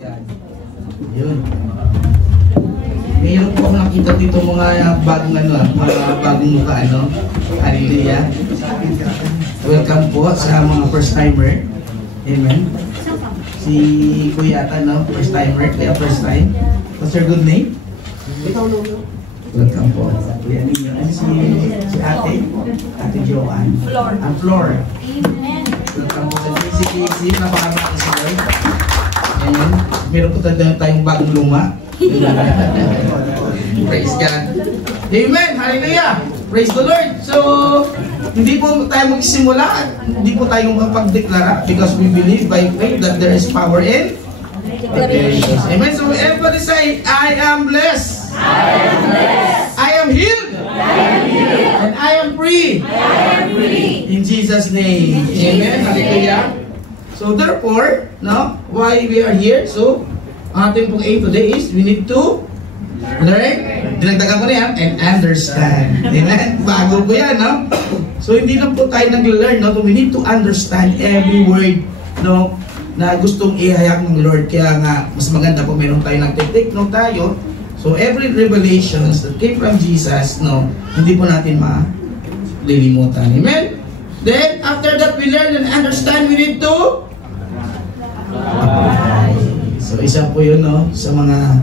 Yan. Yun. Ngayon po ako nakita dito mga bagong mga bagong mukha, Hallelujah. Welcome po sa mga first timer. Amen. Si Kuya ata, first timer, kaya first time. What's your good name? Welcome po. Kuya ninyo. Si Ate Joanne. Flor. Amen. Welcome po sa JCKC. Napakabati sa Lord. Amen. Meron po tayong bagong luma. Praise God. Amen. Hallelujah. Praise the Lord. So, hindi po tayo magsimula. Hindi po tayo magpagdeklara because we believe by faith that there is power in declarations. Amen. So, everybody say, I am blessed. I am blessed. I am healed. I am healed. And I am free. I am free. In Jesus' name. Amen. Hallelujah. So, therefore, why we are here? So, ang ating pong aim today is we need to learn, dinagdagan ko na yan, and understand. Amen? Bago po yan, So, hindi lang po tayo nag-learn, We need to understand every word, na gustong ihayag ng Lord. Kaya nga, mas maganda po meron tayo nag-take note tayo. So, every revelations that came from Jesus, hindi po natin malilimutan. Amen? Then, after that we learn and understand, we need to apply. So, isa po yun, sa mga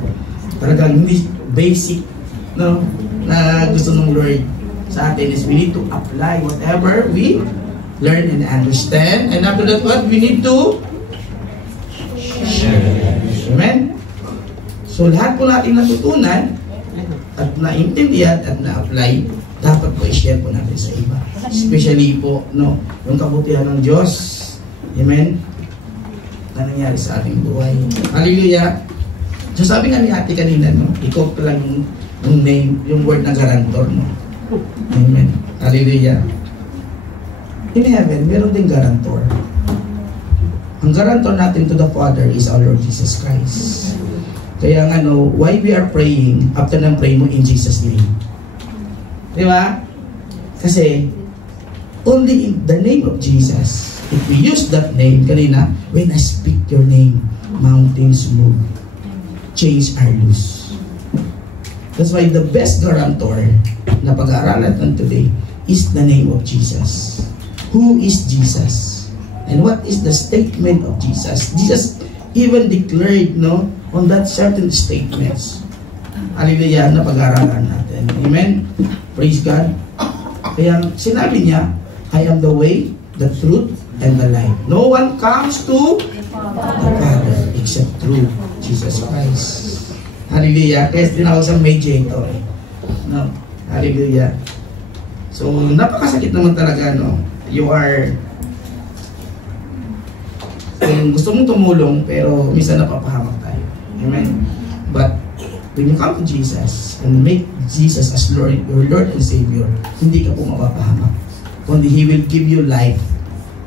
talagang hindi basic, na gusto ng Lord sa atin is we need to apply whatever we learn and understand. And after that, what? We need to share. Amen? So, lahat po natin natutunan at naintindihan at na-apply, dapat po i-share po natin sa iba. Especially po, yung kabutihan ng Diyos. Amen? Na nangyari sa ating buhay. Hallelujah! So sabi nga ni ate kanina, ikaw pa lang yung name, yung word na guarantor, Amen. Hallelujah! In heaven, meron din guarantor. Ang guarantor natin to the Father is our Lord Jesus Christ. Kaya nga, why we are praying, after ng pray mo in Jesus' name. Di ba? Kasi, only in the name of Jesus, if we use that name, kanina, when I speak your name, mountains move, chains are loose. That's why the best guarantor na pag-aaralan natin today is the name of Jesus. Who is Jesus? And what is the statement of Jesus? Jesus even declared, on that certain statements. Hallelujah, na pag-aaralan natin. Amen? Praise God. Kaya sinabi niya, I am the way, the truth, and the life. No one comes to the Father except through Jesus Christ. Hallelujah. Kaya tinawag sa mediator. Hallelujah. So, napakasakit naman talaga, You are, kung gusto mong tumulong, pero minsan napapahamak tayo. Amen. But, when you come to Jesus, and make Jesus as Lord, your Lord and Savior, hindi ka po mapapahamak. Kundi He will give you life.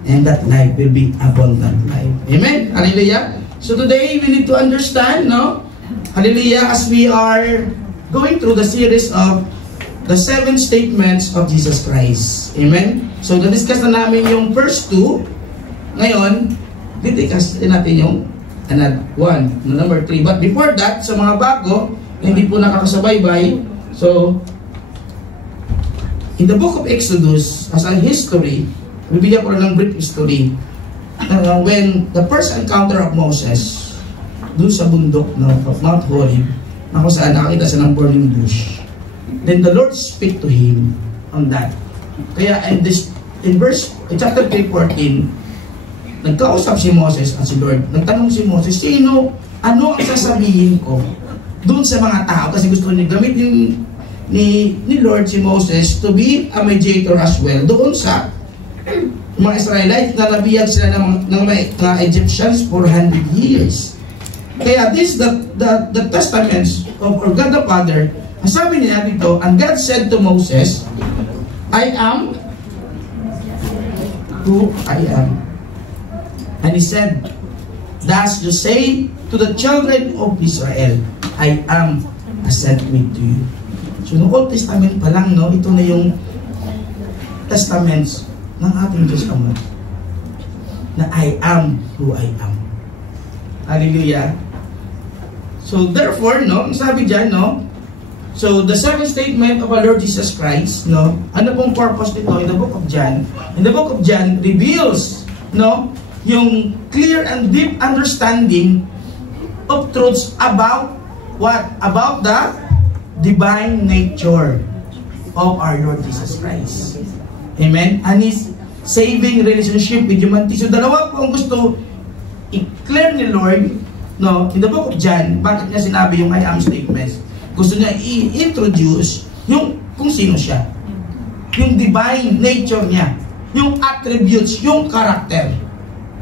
And that life will be abundant life. Amen? Hallelujah. So today, we need to understand, Hallelujah, as we are going through the series of the 7 statements of Jesus Christ. Amen? So, na-discuss na namin yung first 2. Ngayon, discuss natin yung number 3. But before that, sa mga bago, na hindi po nakakasabaybay, so, in the book of Exodus, as a history, bibigyan ko rin ng brief history. When the first encounter of Moses, dun sa bundok of Mount Horeb, na kung saan nakakita siya ng burning bush, then the Lord speak to him on that. Kaya in chapter 3:14, nagkausap si Moses at si Lord. Nagtanong si Moses, ano ang sasabihin ko dun sa mga tao? Kasi gusto niya gamitin ni Lord si Moses to be a mediator as well doon sa mga Israelites na nabiyag sila ng mga Egyptians for 100 years. Kaya this the testaments of our God the Father, ang sabi niya dito, and God said to Moses, I am who I am. And He said, thus you say to the children of Israel, I am has sent me to you. So, noong Old Testament pa lang, ito na yung testaments ng ating Diyos Ama. Na I am who I am. Hallelujah. So therefore, no, ang sabi dyan, no, so the seventh statement of our Lord Jesus Christ, no, ano pong purpose nito in the book of John? In the book of John reveals, no, yung clear and deep understanding of truths about what? About the divine nature of our Lord Jesus Christ. Amen? And His saving relationship with humanity. So dalawa po ang gusto i-clear ni Lord, no, in the book of John. Bakit niya sinabi yung I am statements? Gusto niya i-introduce yung kung sino siya, yung divine nature niya, yung attributes, yung character,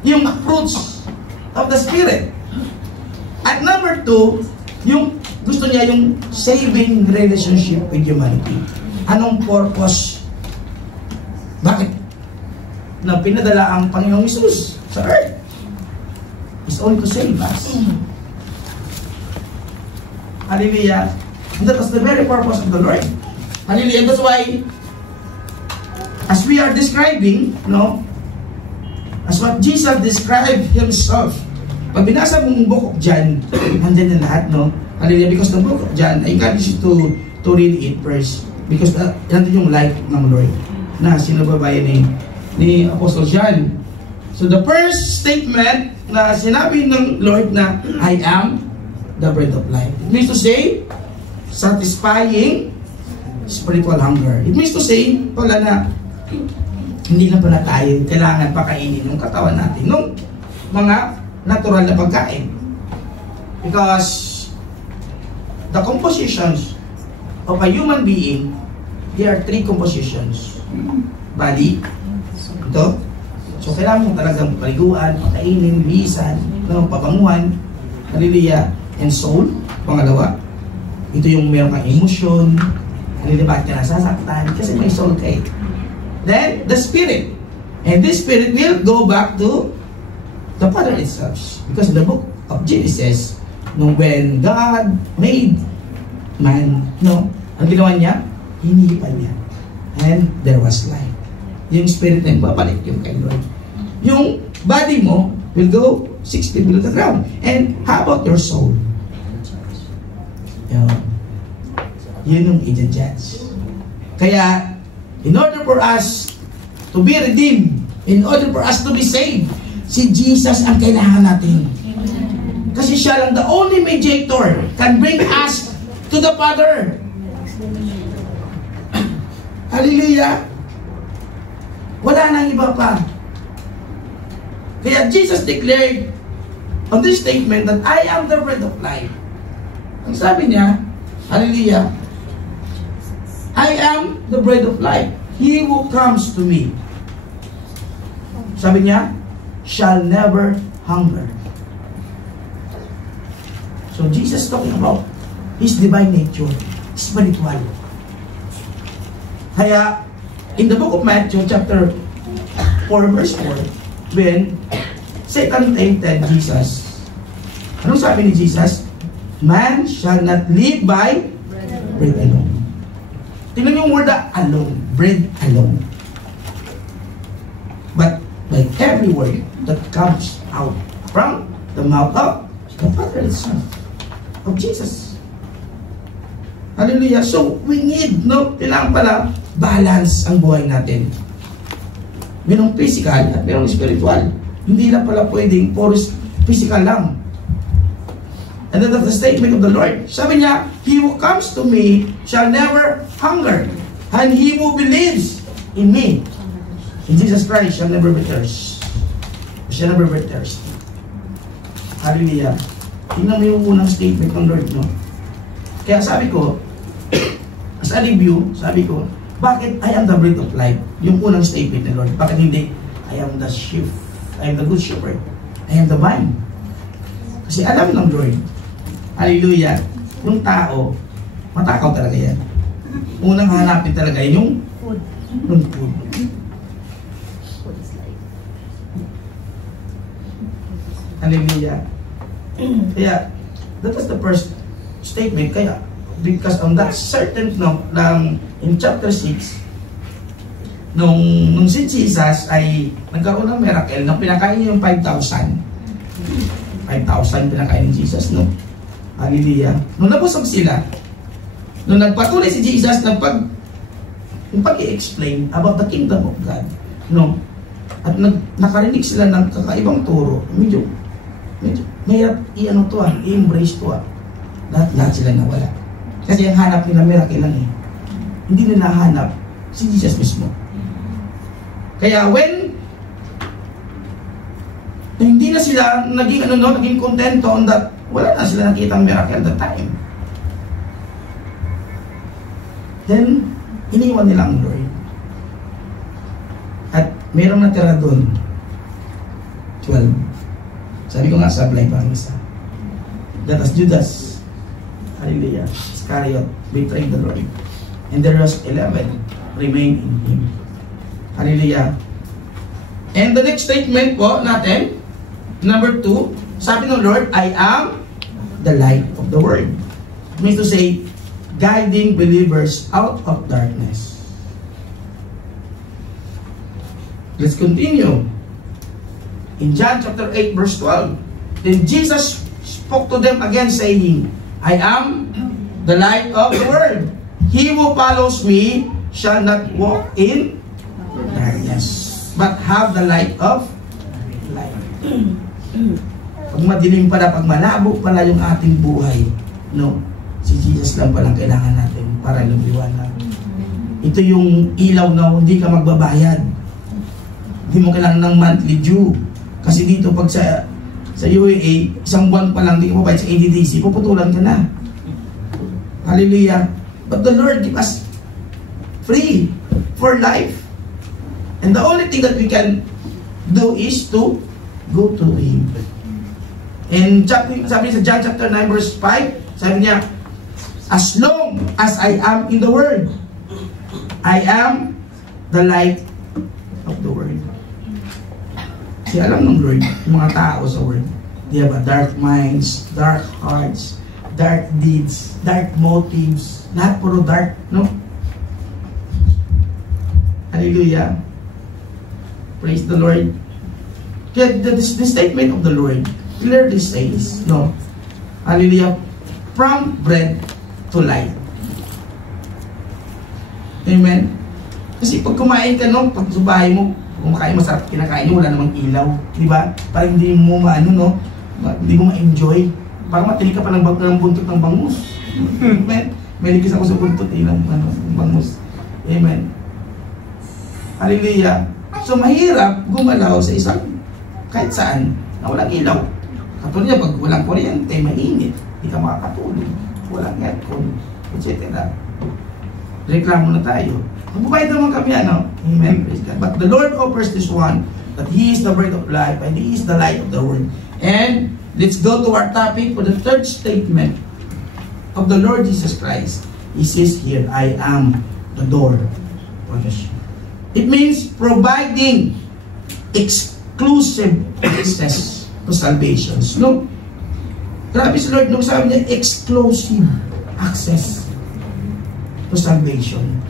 yung fruits of the Spirit. At number 2, yung gusto niya yung saving relationship with humanity. Anong purpose? Bakit na pinadala ang Panginoong Jesus sa earth? It's only to save us. Hallelujah. And that was the very purpose of the Lord. Hallelujah. And that's why, as we are describing, no, as what Jesus described Himself, pag binasa mong book of John, nandyan na lahat, no? Hallelujah. Because the book of John, I encourage you to read it first. Because nandun yung life ng Lord na sinababayan ni Apostle John. So the first statement na sinabi ng Lord na I am the bread of life. It means to say, satisfying spiritual hunger. It means to say, pala na hindi lang pala tayo kailangan pakainin yung katawan natin ng mga natural na pagkain. Because the compositions of a human being, there are 3 compositions. Body, ito. So kailangan mo talagang paliguan, pakainin, bihisan, pabanguhan, hallelujah, and soul, pangalawa. Ito yung meron kang emosyon, hallelujah, bakit ka nasasaktan? Kasi may soul kayo. Then, the spirit. And this spirit will go back to the Father itself. Because in the book of Genesis, when God made man, ang ginawa niya, hinihipan niya. And there was life. Yung spirit na yung babalik yung kay Lord. Yung body mo will go 60 below the ground. And how about your soul? Yun yung i-judge. Kaya, in order for us to be redeemed, in order for us to be saved, si Jesus ang kailangan natin. Kasi siya lang, the only mediator can bring us to the Father. Hallelujah! Wala nang iba pa. Kaya Jesus declared on this statement that I am the bread of life. Ang sabi niya, hallelujah, I am the bread of life. He who comes to me, sabi niya, shall never hunger. So Jesus talking about His divine nature, spiritual. Kaya, in the book of Matthew, chapter 4, verse 4, when Satan tempted Jesus, anong sabi ni Jesus? Man shall not live by bread alone. Tingnan yung word na alone, bread alone. But by every word that comes out from the mouth of the Father itself, of Jesus. Hallelujah. So, we need, kailangan pala balance ang buhay natin. Merong physical at merong spiritual. Hindi lang pala pwedeng puro physical lang. And then the statement of the Lord, sabi niya, He who comes to me shall never hunger, and he who believes in me, in Jesus Christ, shall never be thirsty. Shall never be thirsty. Hallelujah. Tingnan mo yung unang statement ng Lord, Kaya sabi ko, as a review, sabi ko, bakit I am the bread of life? Yung unang statement ng Lord. Bakit hindi, I am the sheep, I am the good shepherd, I am the vine. Kasi alam ng Lord, hallelujah, yung tao, matakaw talaga yan. Unang hanapin talaga yung food. Hallelujah. Kaya, that was the first statement. Kaya, because on that certain in chapter 6, nung si Jesus ay nagkaroon ng miracle, nung pinakain niya yung 5,000 pinakain ni Jesus, Hallelujah. Nung nabusog sila, nung nagpatuloy si Jesus na pag-i-explain about the kingdom of God, no? At nakarinig sila ng kakaibang turo, medyo mahirap i-embrace to lahat sila nawala. Kasi ang hanap nila miracle lang eh. Hindi nila hanap si Jesus mismo. Kaya when hindi na sila naging kontento on that, wala na sila nakitang miracle at that time. Then, iniwan nila ang Lord. At mayroong natira doon, 12. Sabi ko nga, sablay pa ang isa. That was Judas. Hallelujah. Iscariot betrayed the Lord. And the rest 11 remain in Him. Hallelujah. And the next statement po natin, number 2, sabi ng Lord, I am the light of the world. It means to say, guiding believers out of darkness. Let's continue. In John chapter 8 verse 12, then Jesus spoke to them again saying, I am the light of the world. He who follows me shall not walk in darkness, but have the light of life. Pag madilim pala, pag malabo pala yung ating buhay, no, si Jesus lang palang kailangan natin para lumiwanag. Ito yung ilaw na hindi ka magbabayad. Hindi mo kailangan ng monthly due. Kasi dito pag sa UAA, isang buwan pa lang hindi ka mabayad sa ADDC, puputulan ka na. Hallelujah. But the Lord give us free for life. And the only thing that we can do is to go to Him. And sabi sa John chapter 9 verse 5, sabi niya, as long as I am in the world, I am the light of the world. Kasi alam ng Lord, yung mga tao sa world, they have a dark minds, dark hearts, dark deeds, dark motives, lahat puro dark, no? Hallelujah. Praise the Lord. Kaya the statement of the Lord clearly says, no? Hallelujah. From bread to light. Amen. Kasi pag kumain ka, no, pag subahay mo, kumakain masarap, kinakain mo, wala namang ilaw, di ba? Parang hindi mo hindi mo ma-enjoy. Parang matinig ka pa ng buntot ng bangus. Amen. May ligis ako sa buntot ng bangus. Amen. Hallelujah. So mahirap gumalaw sa isang kahit saan na walang ilaw. Katulad niya, pag walang kuryente, mainit, hindi ka makakatulog, walang aircon, etc. Reklamo na tayo. Magbabayad naman kami, ano? Amen. Praise God. But the Lord offers this one, that He is the bread of life and He is the light of the world. And let's go to our topic for the third statement of the Lord Jesus Christ. He says here, I am the door for the sheep. It means providing exclusive access to salvation. No? Grabe si Lord, nung sabi niya, exclusive access to salvation.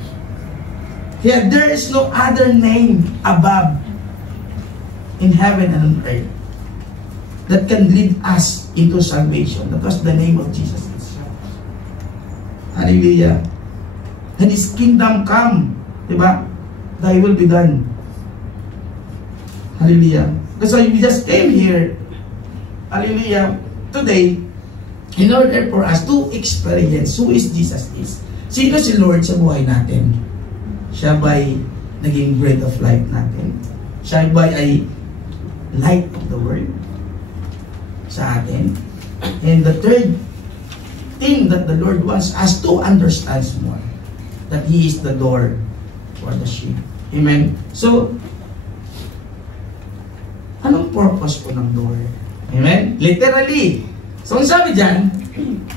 Kaya there is no other name above in heaven and on earth that can lead us into salvation. That was the name of Jesus itself. Hallelujah. And His kingdom come. Diba? Thy will be done. Hallelujah. That's why we just came here, hallelujah, today, in order for us to experience who is Jesus is. Sino si Lord sa buhay natin? Siya ba'y naging bread of life natin? Siya ba'y ay light of the world sa atin? And the third thing that the Lord wants us to understand more, that He is the door for the sheep. Amen? So, anong purpose po ng door? Amen? Literally. So, ang sabi dyan,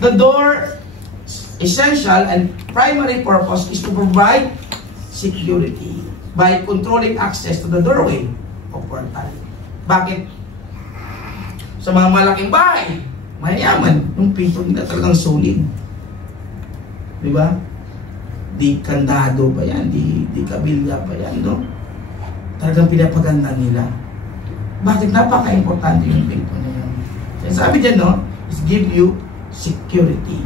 the door essential and primary purpose is to provide security by controlling access to the doorway o portal. Bakit? Sa mga malaking bahay, mayayaman, yung pinto nila talagang solid. Diba? Di kandado pa yan, di kabilya pa yan, no? Talagang pinapaganda nila. Bakit? Napaka-importante yung pinto nila. Kaya sabi dyan, no? Is give you security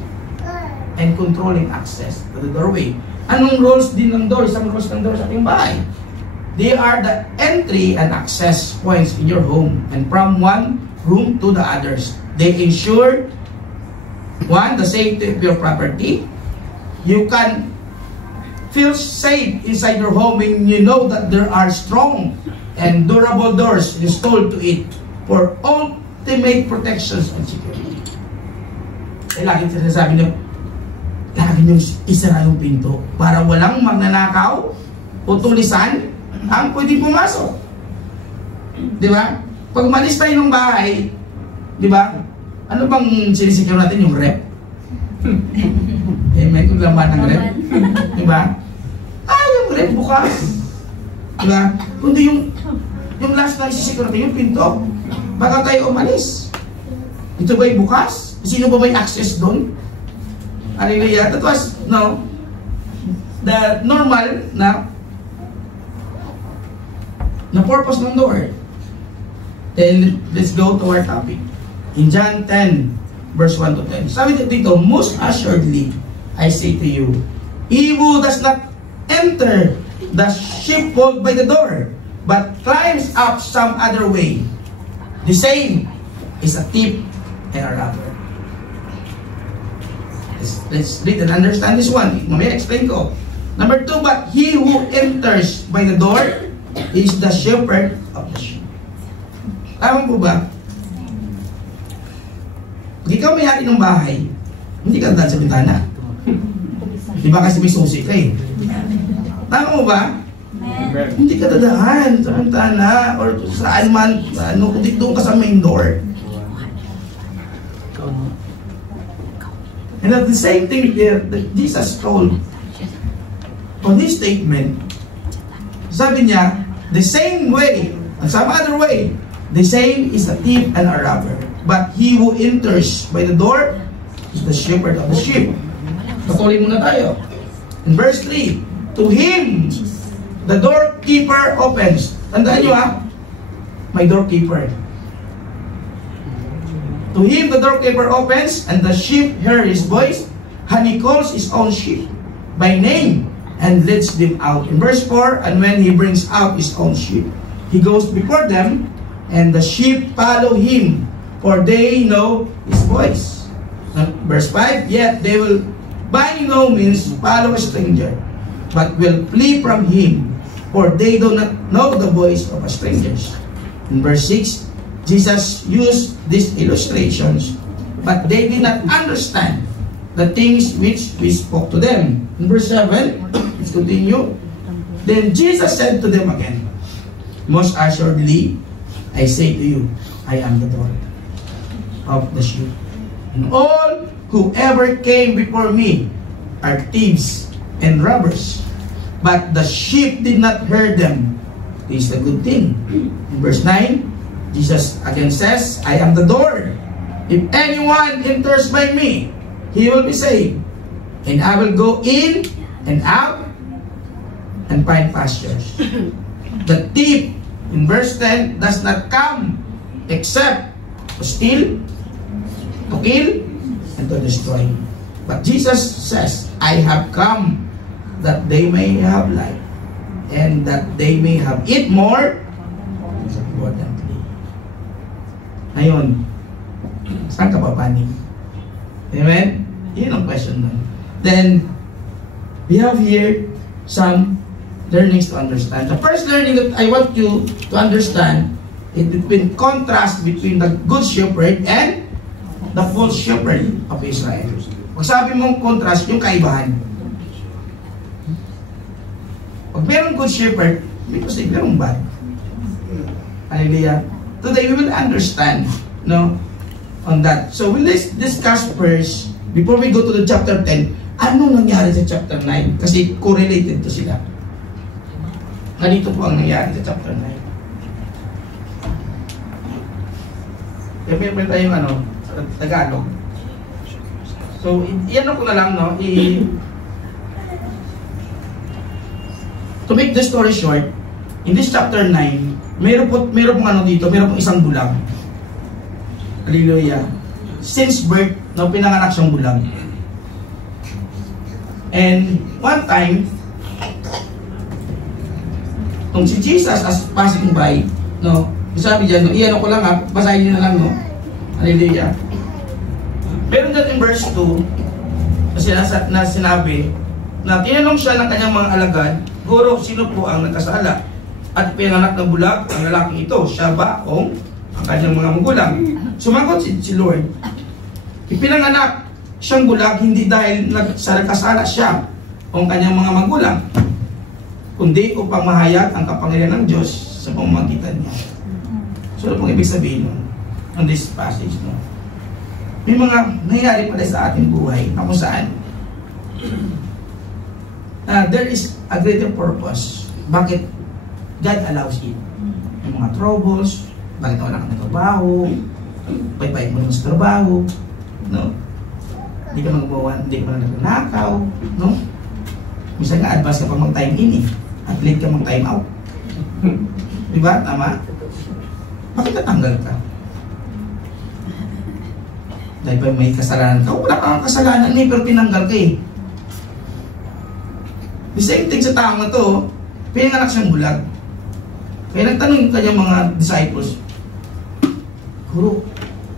and controlling access to the doorway. Anong roles din ng door? Isang roles ng door sa ating bahay. They are the entry and access points in your home and from one room to the others. They ensure, one, the safety of your property. You can feel safe inside your home when you know that there are strong and durable doors installed to it for ultimate protections and security. Eh, laging sinasabi nyo, lagi nyo isara yung pinto para walang magnanakaw o tulisan ang pwedeng pumasok. Di ba? Pag malis tayo ng bahay, di ba? Ano bang sinisecure natin? Yung rep? May kung laman ng rep. Di ba? Yung rep bukas. Di ba? Kundi yung last na isisecure natin, yung pinto, baka tayo umalis. Ito ba'y bukas? Sino ba may access doon? Hallelujah. That was, no, the normal na purpose ng door. Then, let's go to our topic. In John 10, verse 1 to 10. Sabi dito, most assuredly, I say to you, he who does not enter the sheepfold by the door, but climbs up some other way, the same is a thief and a robber. Let's read and understand this one. Mamaya explain ko. Number 2, but he who enters by the door is the shepherd of the sheep. Tama po ba? Pag ikaw may-ari ng bahay, hindi ka dadaan sa bintana. Di ba kasi may susi ka eh? Tama mo ba? Hindi ka dadaan sa bintana or saan man, kundi doon ka sa main door. And at the same thing here that Jesus told on this statement, sabi niya, the same way, and some other way, the same is a thief and a robber. But he who enters by the door is the shepherd of the sheep. Patuloy muna tayo. In verse 3, to him, the doorkeeper opens. Tandaan nyo may doorkeeper. To him the doorkeeper opens, and the sheep hear his voice, and he calls his own sheep by name, and leads them out. In verse 4, and when he brings out his own sheep, he goes before them, and the sheep follow him, for they know his voice. Verse 5, yet they will by no means follow a stranger, but will flee from him, for they do not know the voice of a stranger. In verse 6, Jesus used these illustrations, but they did not understand the things which we spoke to them. In verse 7, let's continue. Then Jesus said to them again, most assuredly, I say to you, I am the door of the sheep. And all who ever came before me are thieves and robbers, but the sheep did not hear them. This is a good thing. In verse 9, Jesus again says, I am the door. If anyone enters by me, he will be saved. And I will go in and out and find pastures. The thief, in verse 10, does not come except to steal, to kill, and to destroy. But Jesus says, I have come that they may have life, and that they may have it more abundantly. Ngayon, saan ka papanig? Amen? Yun ang question nun. Then, we have here some learnings to understand. The first learning that I want you to understand is between contrast between the good shepherd and the false shepherd of Israel. Pag sabi mong contrast, yung kaibahan. Pag merong good shepherd, hindi ko sabi merong bad. Hallelujah. Today we will understand, on that. So let's discuss first, before we go to the chapter 10, ano nangyari sa chapter 9? Kasi correlated to sila. Ganito po ang nangyari sa chapter 9. Kaya meron tayong sa Tagalog. So, iyan ko na lang, to make the story short, in this chapter 9, meron pong dito, meron pong isang dulang. Hallelujah. since birth, no, pinanganak siyang bulag. And one time, nung si Jesus as passing by, no, sabi dyan, no, iyan ko lang ha, basahin nyo na lang, no. Hallelujah. Pero dyan in verse 2, na sinabi, na tinanong siya ng kanyang mga alagad, Guro, sino po ang nagkasala? At pinanganak ng bulag ang lalaki ito, siya ba o ang kanyang mga magulang? Sumagot si Lord, ipinanganak siyang bulag hindi dahil sa nagkasala siya o ang kanyang mga magulang, kundi upang mahayag ang kapangyarihan ng Diyos sa pamamagitan niya. So ano pong ibig sabihin nun? On this passage, no? May mga nangyayari pala sa ating buhay na kung saan there is a greater purpose. Bakit God allows it? Yung mga troubles, bakit wala kang nagtrabaho, pay-pay mo naman sa trabaho, no? Hindi ka magbawan, hindi ka nagnakaw, no? Minsan nga advance ka pa mag-time in at late ka mag-time out. Diba? Tama? Bakit natanggal ka? Dahil ba may kasalanan ka? Wala kang kasalanan pero tinanggal ka eh. The same thing sa taong na to, pinanganak siyang bulag. Kaya nagtanong yung kanyang mga disciples, Guro,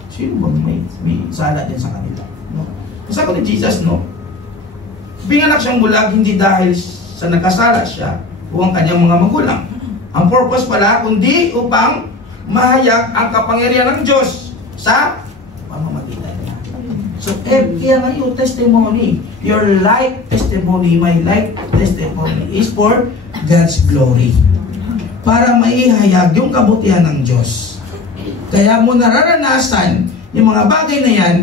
sino ba may sala din sa kanila? No? Kasi ako ni Jesus, no? Pinanganak siyang bulag hindi dahil sa nagkasala siya o ang kanyang mga magulang. Ang purpose pala, kundi upang mahayag ang kapangyarihan ng Diyos sa pamamagitan niya. So, kaya nga yung testimony, your life testimony, my life testimony is for God's glory. Para maihayag yung kabutihan ng Diyos. Kaya mo nararanasan yung mga bagay na yan,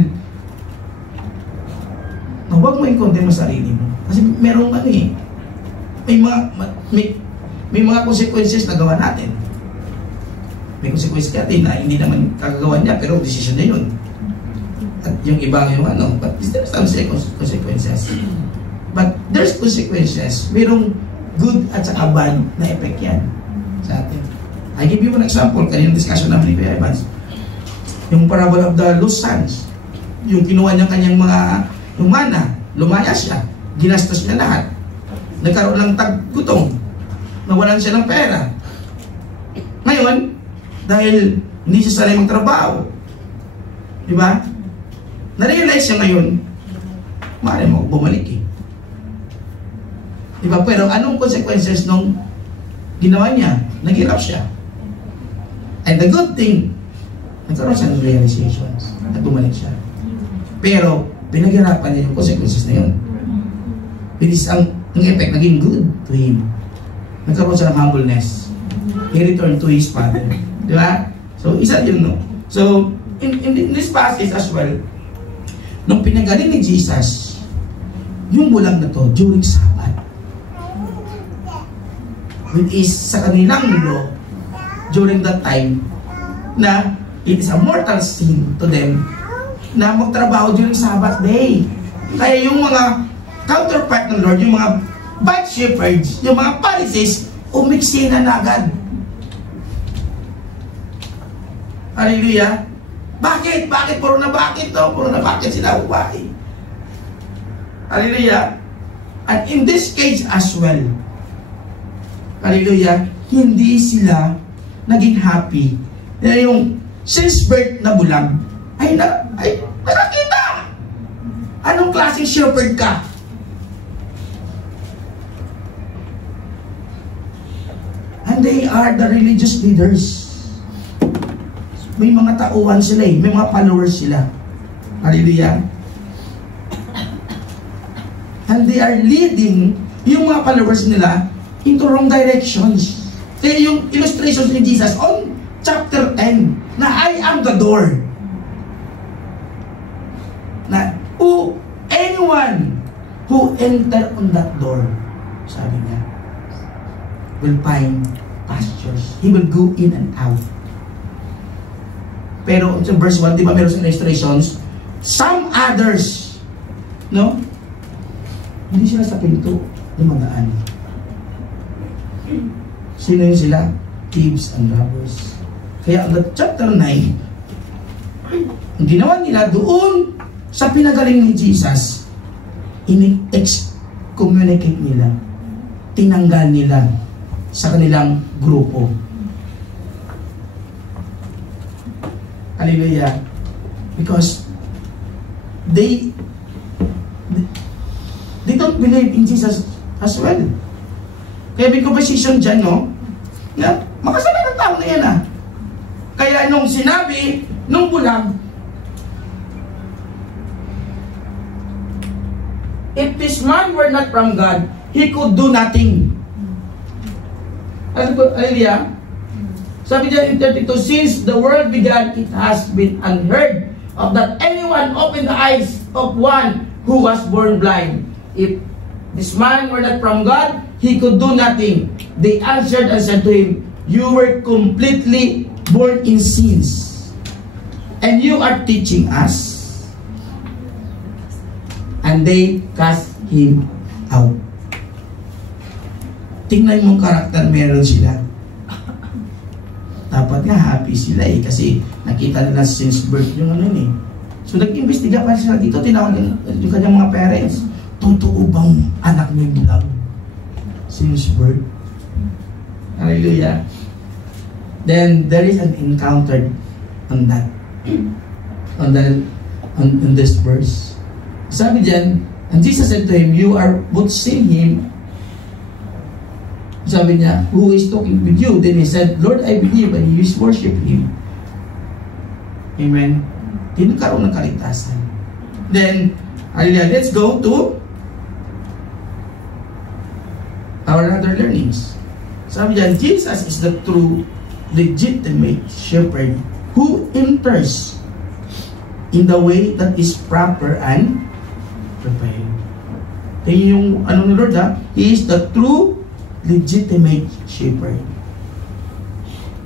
na huwag mo i-condemn sa sarili mo. Kasi merong ano eh, may mga consequences na gawa natin. May consequences natin na hindi naman kagagawa niya, pero decision na yun. At yung iba yung ano, but there's some consequences. But there's consequences. Mayroong good at saka bad na effect yan sa atin. I give you an example, kanina discussion namin ni Kuya Evans. Yung parable of the lost sons. Yung kinuha niya kanyang mga, yung mana, lumaya siya, ginastos niya lahat. Nagkaroon ng tagutong, nawalan siya ng pera. Ngayon, dahil hindi siya sanay magtrabaho, di ba? Na-realize siya ngayon, maaari mo bumalik eh. Di ba? Pero anong consequences nung ginawa niya? Naghirap siya. And the good thing, nagkaroon siya ng realizations at bumalik siya. Pero, pinaghirapan niya yung consequences na yun. Bilis ang effect naging good to him. Nagkaroon siya ng humbleness. He returned to his father. Di ba? So, isa yun, no? So, in this passage as well, nung pinagaling ni Jesus, yung bulag na to, during Sabbath, which is sa kanilang law, during that time, na it is a mortal sin to them na magtrabaho during Sabbath day. Kaya yung mga counterpart ng Lord, yung mga bad shepherds, yung mga Pharisees, umiksi na agad. Hallelujah. Bakit? Bakit? Puro na bakit to? Puro na bakit sila ubahay? Hallelujah. And in this case as well, hallelujah, hindi sila naging happy na yung since birth na bulag ay nakakita. Anong klaseng shepherd ka? And they are the religious leaders. May mga tauhan sila eh. May mga followers sila. Hallelujah. And they are leading yung mga followers nila into wrong directions. Kaya yung illustrations ni Jesus on chapter 10 na I am the door. Na anyone who enter on that door, sabi niya, will find pastures. He will go in and out. Pero sa verse 1, di ba meron sa illustrations, some others, no? Hindi sila sa pinto dumadaan. Sino yun sila? Thieves and robbers. Kaya ang chapter 9, Ang ginawa nila doon sa pinagaling ni Jesus, in-excommunicate nila, tinanggal nila sa kanilang grupo. Hallelujah. Because they don't believe in Jesus as well. Kaya may conversation dyan, no? Na, makasama ng tao na yan, ah. Kaya nung sinabi, nung bulag, if this man were not from God, he could do nothing. Hallelujah. Sabi niya in 32, since the world began, it has been unheard of that anyone opened the eyes of one who was born blind. If this man were not from God, he could do nothing. They answered and said to him, you were completely born in sins, and you are teaching us. And they cast him out. Tingnan mong karakter meron sila. Dapat nga happy sila eh, kasi nakita nila since birth yung ano eh. So nag-imbestiga pa sila dito, tinawag yung kanyang mga parents. Totoo bang anak niya bulag? Since birth? Hallelujah. Then there is an encounter on that. On this verse. Sabi diyan, and Jesus said to him, you are both seeing him. Sabi niya, who is talking with you? Then he said, Lord, I believe, and he is worship him. Amen. Hindi nagkaroon ng kaligtasan. Then, hallelujah, let's go to our other learnings. Sabi niya, Jesus is the true, legitimate shepherd who enters in the way that is proper and prepared. Kaya yung ano ni Lord, he is the true legitimate shepherd.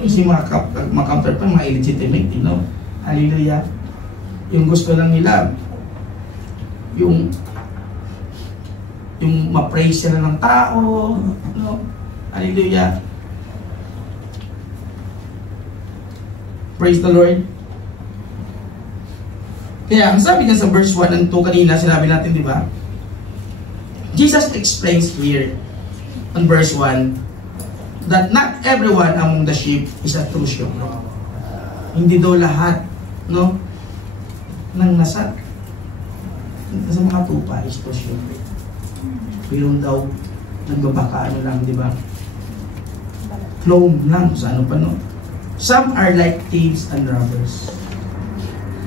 Kasi mga counter pa, mga illegitimate, you know. Hallelujah. Yung gusto lang nila, yung ma-praise sila ng tao, no? Hallelujah. Praise the Lord. Kaya, ang sabi niya sa verse 1 and 2 kanina, sinabi natin, di ba? Jesus explains here on verse 1 that not everyone among the sheep is a true shepherd. Hindi daw lahat, no? Nang nasa mga tupa is true shepherd. Mayroon daw nagbabaka ano lang, di ba? Clone lang, sa ano pa, no? Some are like thieves and robbers.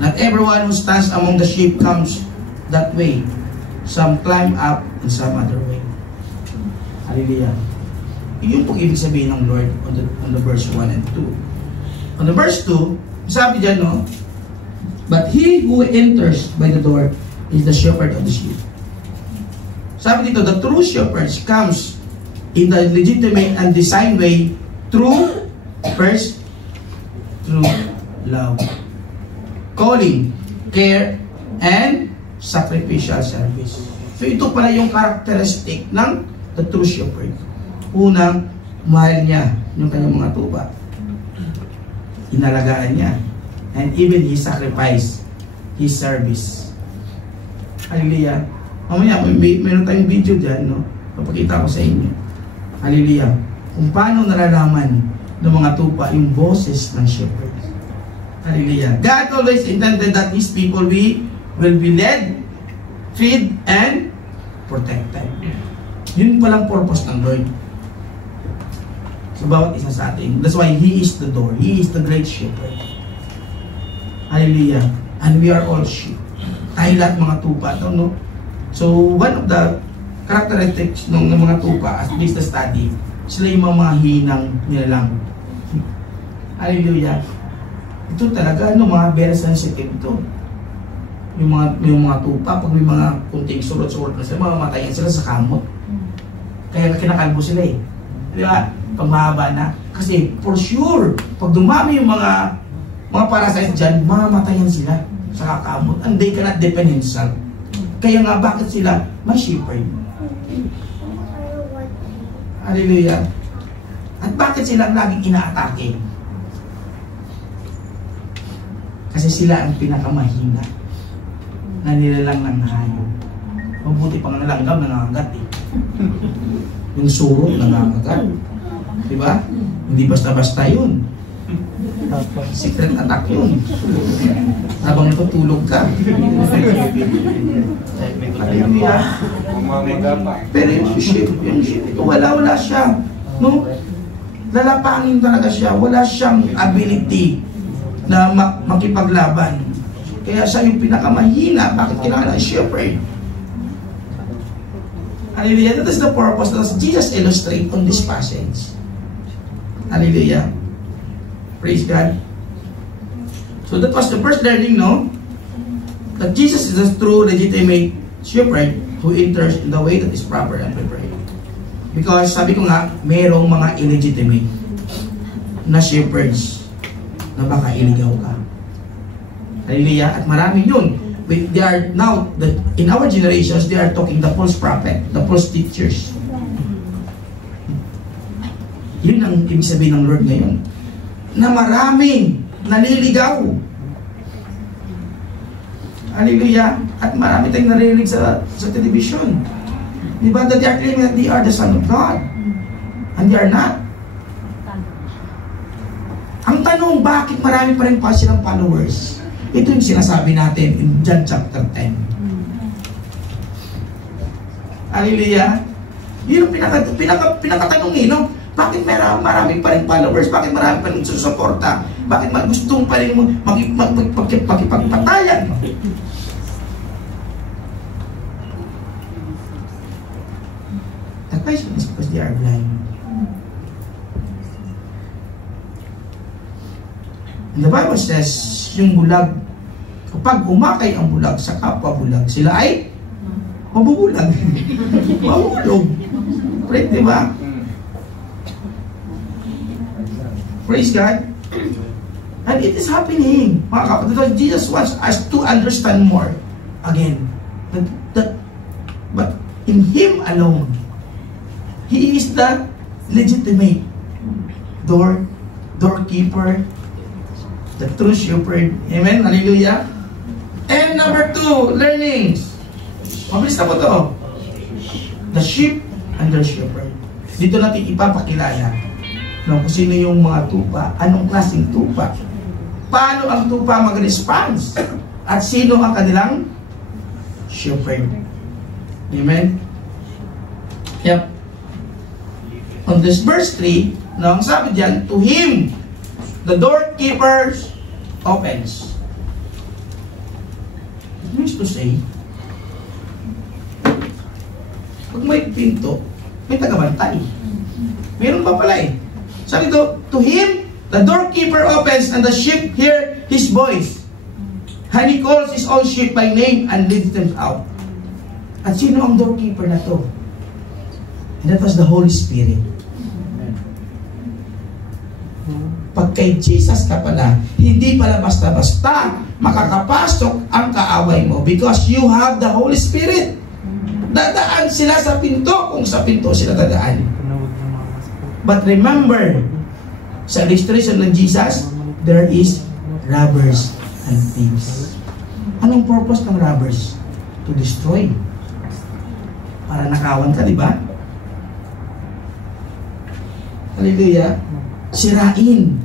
Not everyone who stands among the sheep comes that way. Some climb up in some other way. Hallelujah. Yun pong ibig sabihin ng Lord on the verse 1 and 2. On the verse 2, sabi dyan, no? But he who enters by the door is the shepherd of the sheep. Sabi dito, the true shepherd comes in the legitimate and designed way through, first, through love, calling, care, and sacrificial service. So ito pala yung characteristic ng the true shepherd. Unang, mahal niya yung kanyang mga tupa. Inalagaan niya. And even he sacrificed his service. Hallelujah. Mamaya, mayroon tayong video dyan, no? Papakita ko sa inyo. Hallelujah. Kung paano nalalaman ng mga tupa yung boses ng shepherd. Hallelujah. God always intended that His people will be led, feed, and protected. Yun palang purpose ng Lord. So, bawat isa sa atin. That's why He is the door. He is the great shepherd. Hallelujah. And we are all sheep. Tayo lahat mga tupa. No? So, one of the characteristics ng mga tupa, as based the study, sila yung mga hinang nilalang. Hallelujah. Ito talaga, mga very sensitive ito. Yung mga tupa, pag may mga kunting surot-surot na sila, mamamatayan sila sa kamot. Kaya kinakalbo sila eh. Di ba? Pag mahaba na. Kasi for sure, pag dumami yung mga parasites dyan, mamamatayan sila sa kakamot. And they cannot depend himself. Kaya nga, bakit sila? May shepherd. Hallelujah. At bakit sila laging inaatake? Kasi sila ang pinakamahina na nilalang ng hayop. Mabuti pang nalanggam, nangangagat eh. Yung surot, nangangagat. Diba? Hindi basta-basta yun. Secret attack yun. Habang natutulog ka. Pero yung sheep ito, wala siya. No? Lalapangin talaga siya. Wala siyang ability na makipaglaban. Kaya siya yung pinakamahina. Bakit kailangan ng shepherd? Hallelujah. That is the purpose that Jesus illustrate on this passage. Hallelujah. Praise God. So that was the first learning, no? That Jesus is the true, legitimate shepherd who enters in the way that is proper and prepared. Because sabi ko nga, mayroong mga illegitimate na shepherds na baka iligaw ka. Hallelujah. At marami yun. They are now, in our generations, they are talking the false prophet, the false teachers. Yun ang ibig sabihin ng Lord ngayon. Na maraming naliligaw. Hallelujah. At marami tayong narinig sa television. Diba? That they are claiming that they are the Son of God. And they are not. Ang tanong, bakit marami pa rin pa silang followers? Ito yung sinasabi natin in John chapter 10. Hallelujah. Yun yung pinakatanong no? Bakit marami pa rin followers? Bakit marami pa rin susuporta? Bakit gustong pa rin magpagpatayan? The question is because they are blind. And the Bible says, yung bulag, kapag umakay ang bulag sa kapwa bulag, sila ay mabubulag. Mahulog. Right, di ba? Praise God. And it is happening. Mga kapatid, Jesus wants us to understand more. Again, but in Him alone, He is the legitimate doorkeeper, the true shepherd. Amen? Hallelujah. And number 2, learnings. Mabilis na po to. The sheep and their shepherd. Dito natin ipapakilala kung sino yung mga tupa, anong klaseng tupa, paano ang tupa mag-response, at sino ang kanilang shepherd. Amen? Yep. On this verse 3, ang sabi diyan, to Him the doorkeeper opens. It means to say, pag may pinto, may tagabantay. Meron pa pala eh. Sabi ito, to Him, the doorkeeper opens and the sheep hear His voice. And He calls His own sheep by name and leads them out. At sino ang doorkeeper na to? And that was the Holy Spirit. Pag kay Jesus ka pala, hindi pala basta-basta makakapasok ang kaaway mo because you have the Holy Spirit. Dadaan sila sa pinto kung sa pinto sila dadaan. But remember, sa illustration ng Jesus, there is robbers and thieves. Anong purpose ng robbers? To destroy. Para nakawan ka, di ba? Hallelujah. Sirain.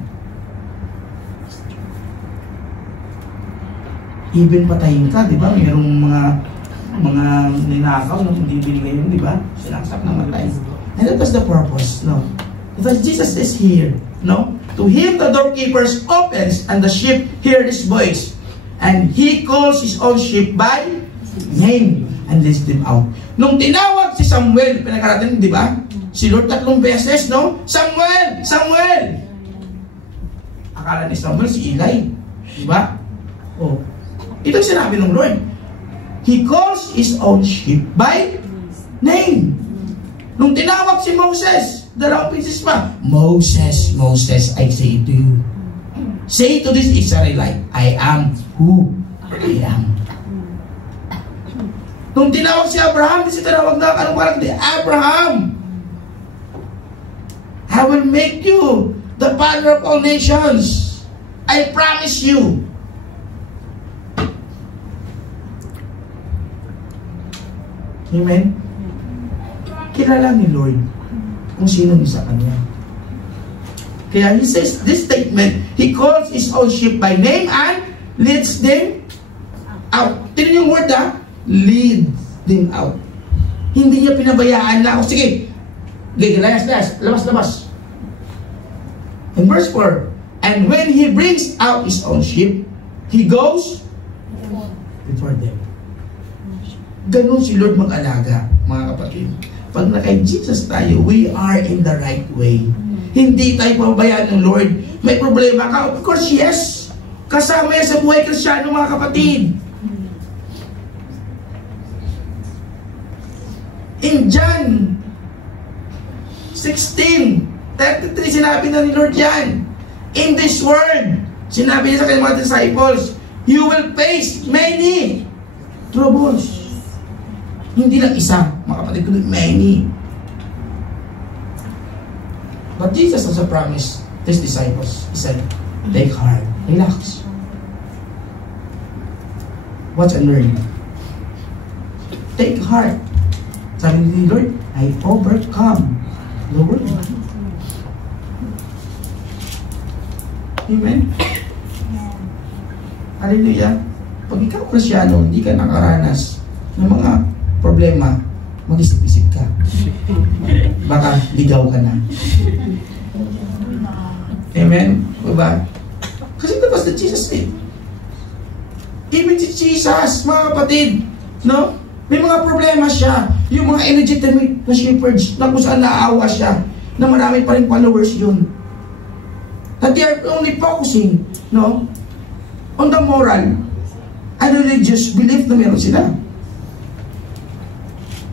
Even patayin ka, di ba? Mayroong mga ninakaw na hindi binigay yun, di ba? Sinaksak na matay. And that was the purpose, no? Because Jesus is here, no? To Him the doorkeepers opens and the sheep hear His voice. And He calls His own sheep by name and leads them out. Nung tinawag si Samuel, pinagkarating, di ba? Si Lord 3 beses, no? Samuel! Samuel! Akala ni Samuel si Eli. Di ba? Oh. Ito ang sinabi ng Lord. He calls His own sheep by name. Nung tinawag si Moses, dalawang pieces pa. Moses, Moses, I say to you. Say to this Israelite, I am who I am. Nung tinawag si Abraham, di si tinawag na anong parang di Abraham. I will make you the father of all nations. I promise you. Amen? Kilala ni Lord kung sino niya sa Kanya. Kaya He says this statement, He calls His own sheep by name and leads them out. Tignan yung word lead them out. Hindi niya pinabayaan na, sige, layas, labas. In verse 4, and when He brings out His own sheep, He goes before them. Ganun si Lord mag-alaga, mga kapatid. Pag na-kay Jesus tayo, we are in the right way. Hindi tayo pabayaan ng Lord. May problema ka? Of course, yes. Kasama yan sa buhay Kristiyano, mga kapatid. In John 16:33, sinabi na ni Lord yan. In this word, sinabi niya sa kanyang mga disciples, you will face many troubles. Hindi lang isa, mga kapatid, kundi many. But Jesus also promised His disciples, He said, take heart, relax. Watch and learn. Take heart. Sabi ni Lord, I overcome the world. Amen? Hallelujah. Pag ikaw Kristiyano, hindi ka nakaranas ng mga problema, mag-isip-isip ka. Baka ligaw ka na. Amen? Diba? Kasi tapos na Jesus eh. Even si Jesus, mga kapatid, no? May mga problema siya. Yung mga illegitimate na shepherds, na kung saan naawa siya, na marami pa rin followers yun. That they are only focusing, no? On the moral and religious belief na meron sila.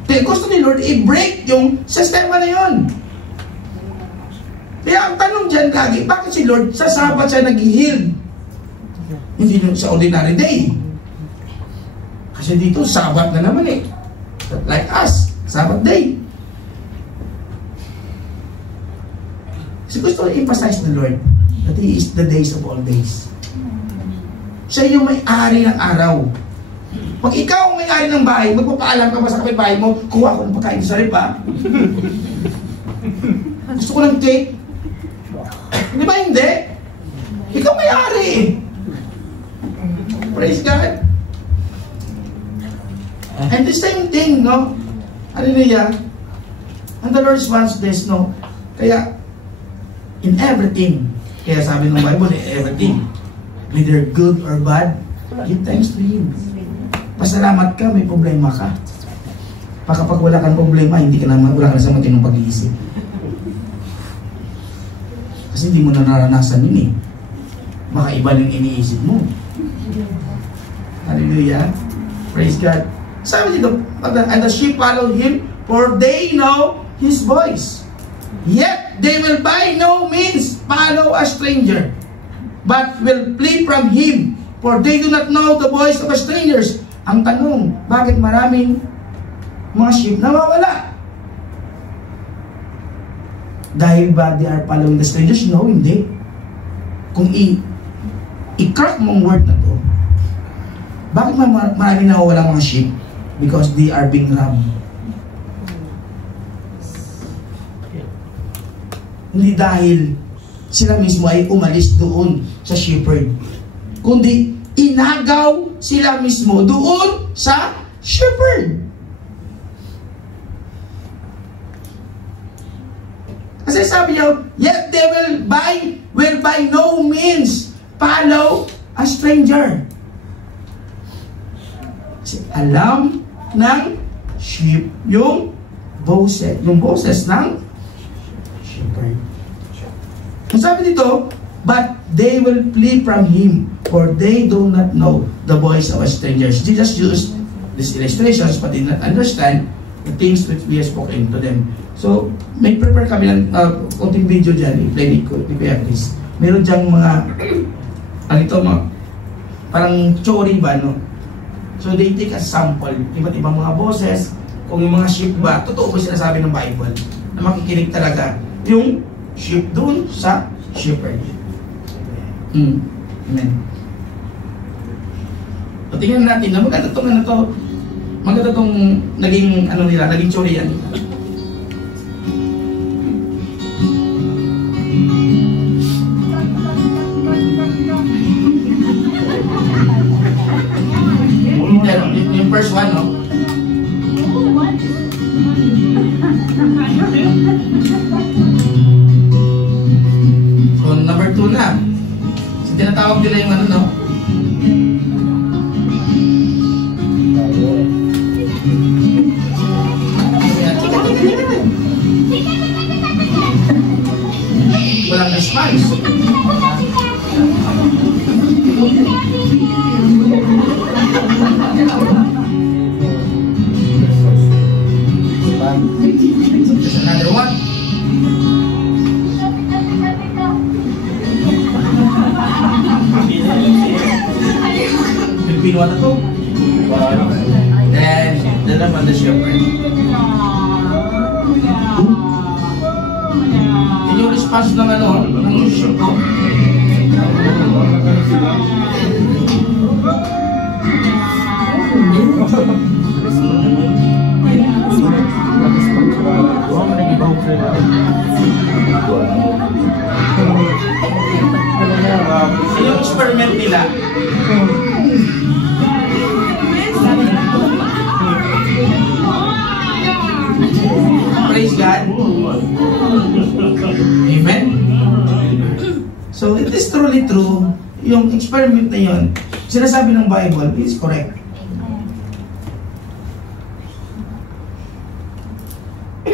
Kaya gusto ni Lord i-break yung sistema na yun. Kaya ang tanong dyan lagi, bakit si Lord sa Sabat siya nag-heal? Hindi yung sa ordinary day. Kasi dito, Sabat na naman eh. Like us, Sabat day. Kasi gusto i-emphasize ng Lord that He is the days of all days. Siya yung may-ari ng araw. Pag ikaw ang may-ari ng bahay, magpapaalam ka ba sa kapitbahay mo, kuha ko ng pagkain sa rip, ha? Gusto ko ng cake. Di ba hindi? Ikaw may-ari. Praise God. And the same thing, no? Hallelujah. And the Lord wants this, no? Kaya, in everything, kaya sabi ng Bible, in everything, whether good or bad, give thanks to Him. Pasalamat ka, may problema ka. Kapag wala kang problema, hindi ka naman, wala ka na sa matinong pag-iisip. Kasi hindi mo na naranasan yun eh. Makaiba yung iniisip mo. Hallelujah. Praise God. Sabi dito, and the sheep followed Him, for they know His voice. Yet they will by no means follow a stranger, but will flee from Him, for they do not know the voice of strangers. Ang tanong, bakit maraming mga sheep nawawala? Dahil ba they are following the strangers? No, hindi. Kung i-crack mong word na to, bakit maraming nawawala mga sheep? Because they are being robbed. Hindi dahil sila mismo ay umalis doon sa shepherd, kundi inagaw sila mismo doon sa shepherd. Kasi sabi niya, yet they will by no means follow a stranger. Kasi alam ng sheep yung boses ng shepherd. Ang sabi dito, but they will flee from Him, for they do not know the voice of strangers. Jesus used these illustrations but did not understand the things which we have spoken to them. So, may prepare kami ng konting video dyan, i-play ni Kuya Chris. Meron dyang mga, parang theory ba, no? So, they take a sample, iba't ibang mga boses, kung yung mga sheep ba, totoo ba sinasabi ng Bible, na makikinig talaga yung sheep doon sa shepherd. Amen. So, tingnan natin, na maganda ito. Maganda tong naging ano nila, naging tsuri yan. Yung first one, no? So, number 2 na. So, tinatawag nila yung ano, no? Walang response. Just another one. Pilipino ata to. Then naman the shepherd. Yun yung response ng ano, ng shepherd. Yung experiment nila. Praise God. Amen. So it is truly true. Yung experiment na yun, sinasabi ng Bible, it is correct.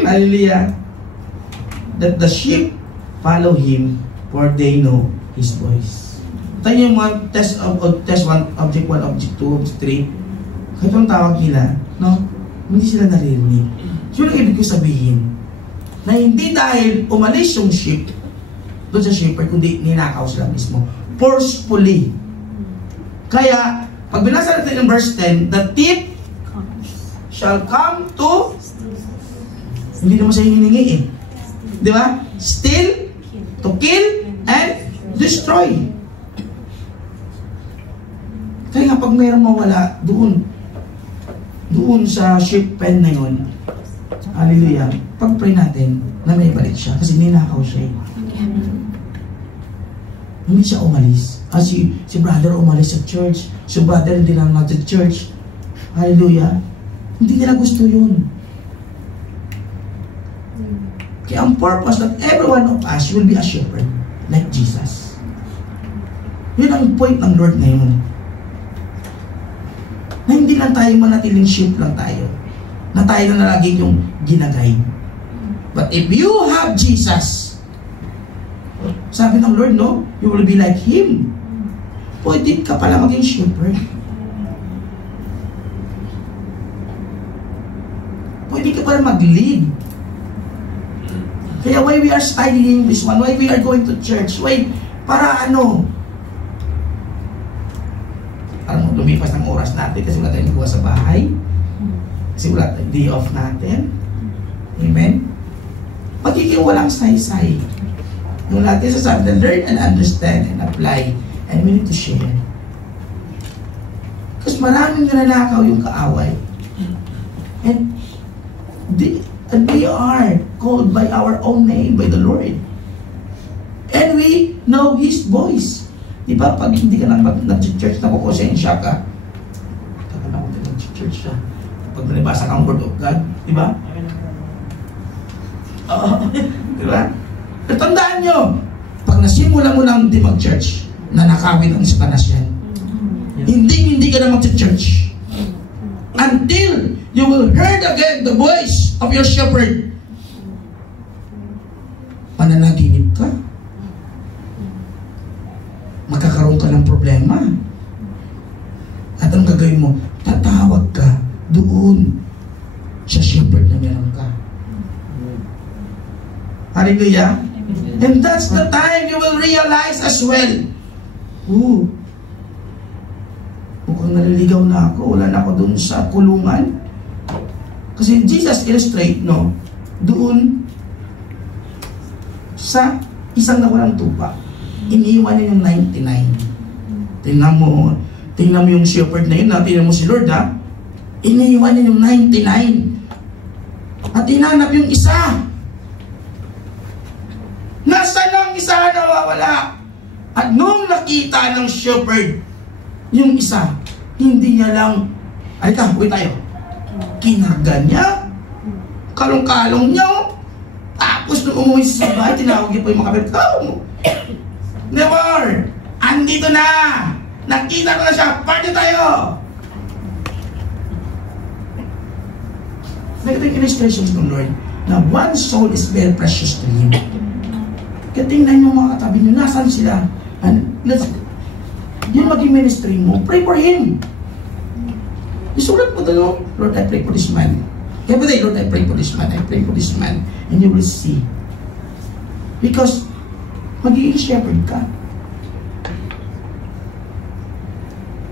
Hallelujah. That the sheep follow him, for they know his voice. Tayo yung mga test 1, object 1, object 2, object 3. Kahit ang tawag nila, no? Hindi sila naririnig. Yun ang ibig ko sabihin. Na hindi dahil umalis yung sheep doon sa shepherd, kundi ninakaw sila mismo. Forcefully. Kaya, pag binasa natin yung verse 10, the thief shall come to, hindi naman siya hiningi eh. Di ba? Steal, to kill, and destroy. Kaya nga pag mayroong mawala doon sa sheep pen na yun, hallelujah, pag-pray natin na may balik siya kasi ninakaw siya eh. Hindi siya umalis. Si brother umalis sa church, si brother hindi lang sa church. Hallelujah. Hindi nila gusto yun. Kaya ang purpose that every one of us will be a shepherd like Jesus. Yun ang point ng Lord ngayon. Na hindi lang tayo manatiling sheep lang tayo. Na tayo na lagi yung ginagay. But if you have Jesus, sabi ng Lord, no, you will be like Him. Pwede ka pala maging shepherd. Pwede ka pala mag-lead. Kaya why we are studying this one, why we are going to church, why, para ano? Parang lumipas ng oras natin kasi wala tayong nagawa sa bahay. Kasi wala tayong day off natin. Amen? Magiging walang say-say. Yung natin sasabi na learn and understand and apply and we need to share. Kasi maraming nanakaw yung kaaway. And we are called by our own name, by the Lord. And we know His voice. Di ba, pag hindi ka nag-church na kukonsensya ka, taka na ako din nag-church siya. Pag nalibasa ka ang word of God, di ba? Di ba? Pero tandaan nyo, pag nasimula mo lang hindi mag-church, nanakawin ang Satanas yan. Hindi ka na mag-church. Until you will hear again the voice of your shepherd. Mananaginip ka. Magkakaroon ka ng problema. At ang gagawin mo, tatawag ka doon sa shepherd na meron ka. Hallelujah. And that's the time you will realize as well. Mukhang naliligaw na ako. Wala na ako doon sa kulungan. Kasi Jesus illustrate, no? Doon sa isang nawalang tupa. Iniwan niya yung 99. Tingnan mo yung shepherd na yun. Tingnan mo si Lord, ha? Iniwan niya yung 99. At hinanap yung isa. Nasaan ang isa na nawawala? At nung nakita ng shepherd yung isa, hindi niya lang, ay ka, huwi tayo. Kinarga niya, kalong-kalong niya, tapos nung umuwi sa bahay, tinawag niya po yung mga kapitbahay mo. Never! Andito na! Nakita ko na siya! Party tayo! Naging illustrations ng Lord na one soul is very precious to Him. Kaya tingnan yung mga katabi niyo, nasan sila? And yung maging ministry mo, pray for him. Isulat mo doon, Lord, I pray for this man. Every day, Lord, I pray for this man. I pray for this man. And you will see. Because magiging shepherd ka.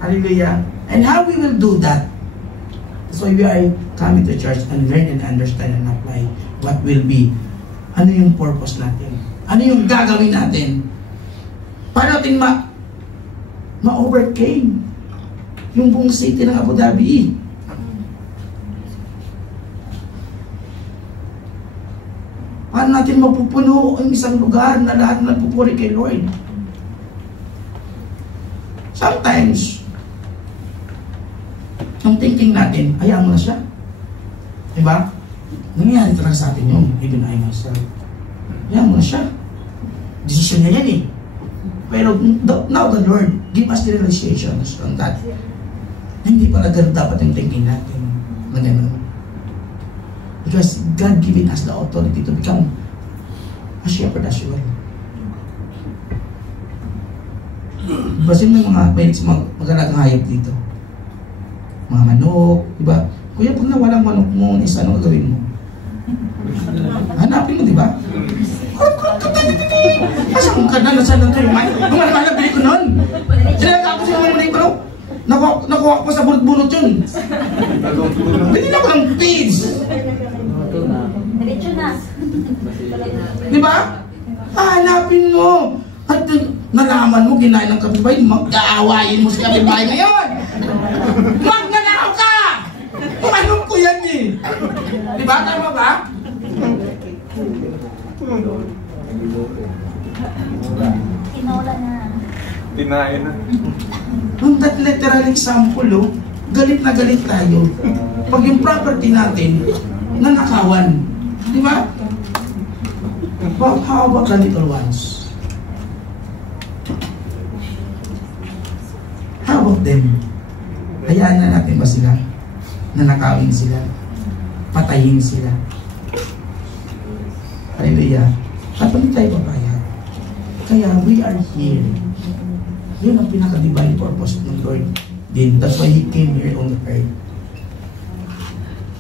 Hallelujah. And how we will do that? That's why we are coming to church and learn and understand and apply what will be. Ano yung purpose natin? Ano yung gagawin natin? Paano natin ma-overcame yung buong city ng Abu Dhabi? Paano natin mapupuno ang isang lugar na lahat na nagpupuri kay Lord? Sometimes, ang thinking natin, hayaan mo na siya. Diba? Nangyayari talaga sa atin yung even I myself. Hayaan mo na siya. Decision niya yan eh. Pero now the Lord give us the realizations on that. Hindi pala ganun dapat yung thinking natin. Na gano'n. Because God giving us the authority to become a shepherd as well. Basin ng mga mag-alagang hayop dito. Mga manok, diba? Kuya, pag nawalang manok mo, isa, ano gagawin mo? Hanapin mo, diba? Asa kung kada na sana ito yung man? Kung ano bili ko nun? Sinagkakos yung mga manok ko. Nakuha ko sa bunot-bunot yun. Bili na ko ng pigs. Diretso na. Diba? Hanapin mo. At nalaman mo, ginahin ng kapitbahay, mag-aawayin mo si kapitbahay ngayon. Magnanakaw ka! Umanom ko yan eh. Diba? Tama ba? Tinola na. Tinain na. Ang that literal example, oh, galit na galit tayo. Pag yung property natin, nanakawan. Diba? But how about the little ones? How about them? Hayaan na natin ba sila? Nanakawin sila? Patayin sila? Hallelujah. At hindi tayo papaya. Kaya we are here. Yun ang pinaka-divine purpose ng Lord din. That's why He came here on earth.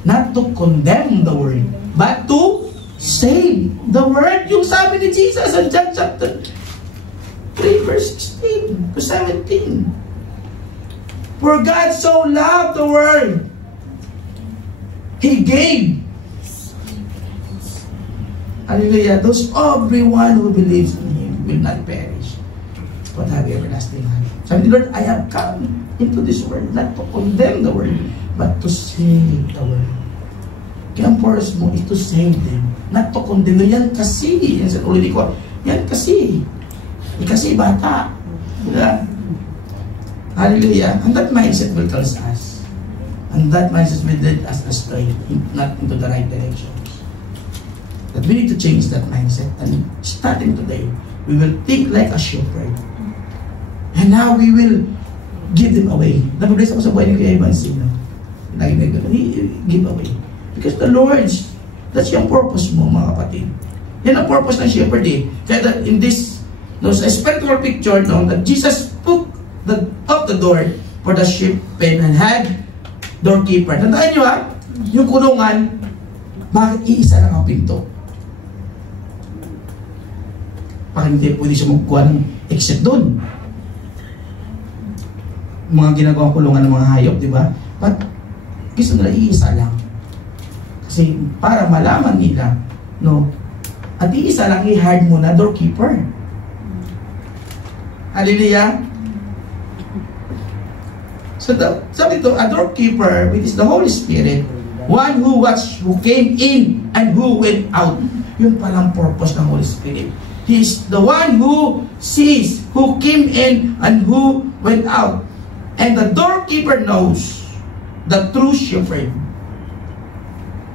Not to condemn the world, but to save the world. Yung sabi ni Jesus in John chapter 3 verse 16 to 17. For God so loved the world, He gave. Hallelujah. Those everyone who believes in Him will not perish, but have everlasting life. Sabi ni Lord, I have come into this world not to condemn the world, but to save the world. Kaya ang purpose mo is to save them, not to condemn them. Yan kasi, yan sa ulit ko, yan kasi. Kasi bata. Diba? Hallelujah. And that mindset will cause us. And that mindset will lead us astray, not into the right directions. That we need to change that mindset. And starting today, we will think like a shepherd. And now we will give them away. Napabless ako sa buhay ni Kuya Evans, lagi na give away. Because the Lord's, that's yung purpose mo, mga kapatid. Yan ang purpose ng shepherd eh. Kaya in this, a spiritual picture, that Jesus put up the door for the sheep pen and had doorkeeper. Tandaan nyo ha, yung kulungan, bakit iisa lang ang pinto? Parang hindi pwede siya magkuha ng exit doon. Mga ginagawang kulungan ng mga hayop, di ba? But gusto nila iisa lang. Kasi para malaman nila, no? At iisa lang i-hard mo na doorkeeper. Hallelujah! So sabi ito, a doorkeeper, which is the Holy Spirit, one who watched, who came in and who went out. Yun palang purpose ng Holy Spirit. He is the one who sees, who came in and who went out. And the doorkeeper knows the true shepherd.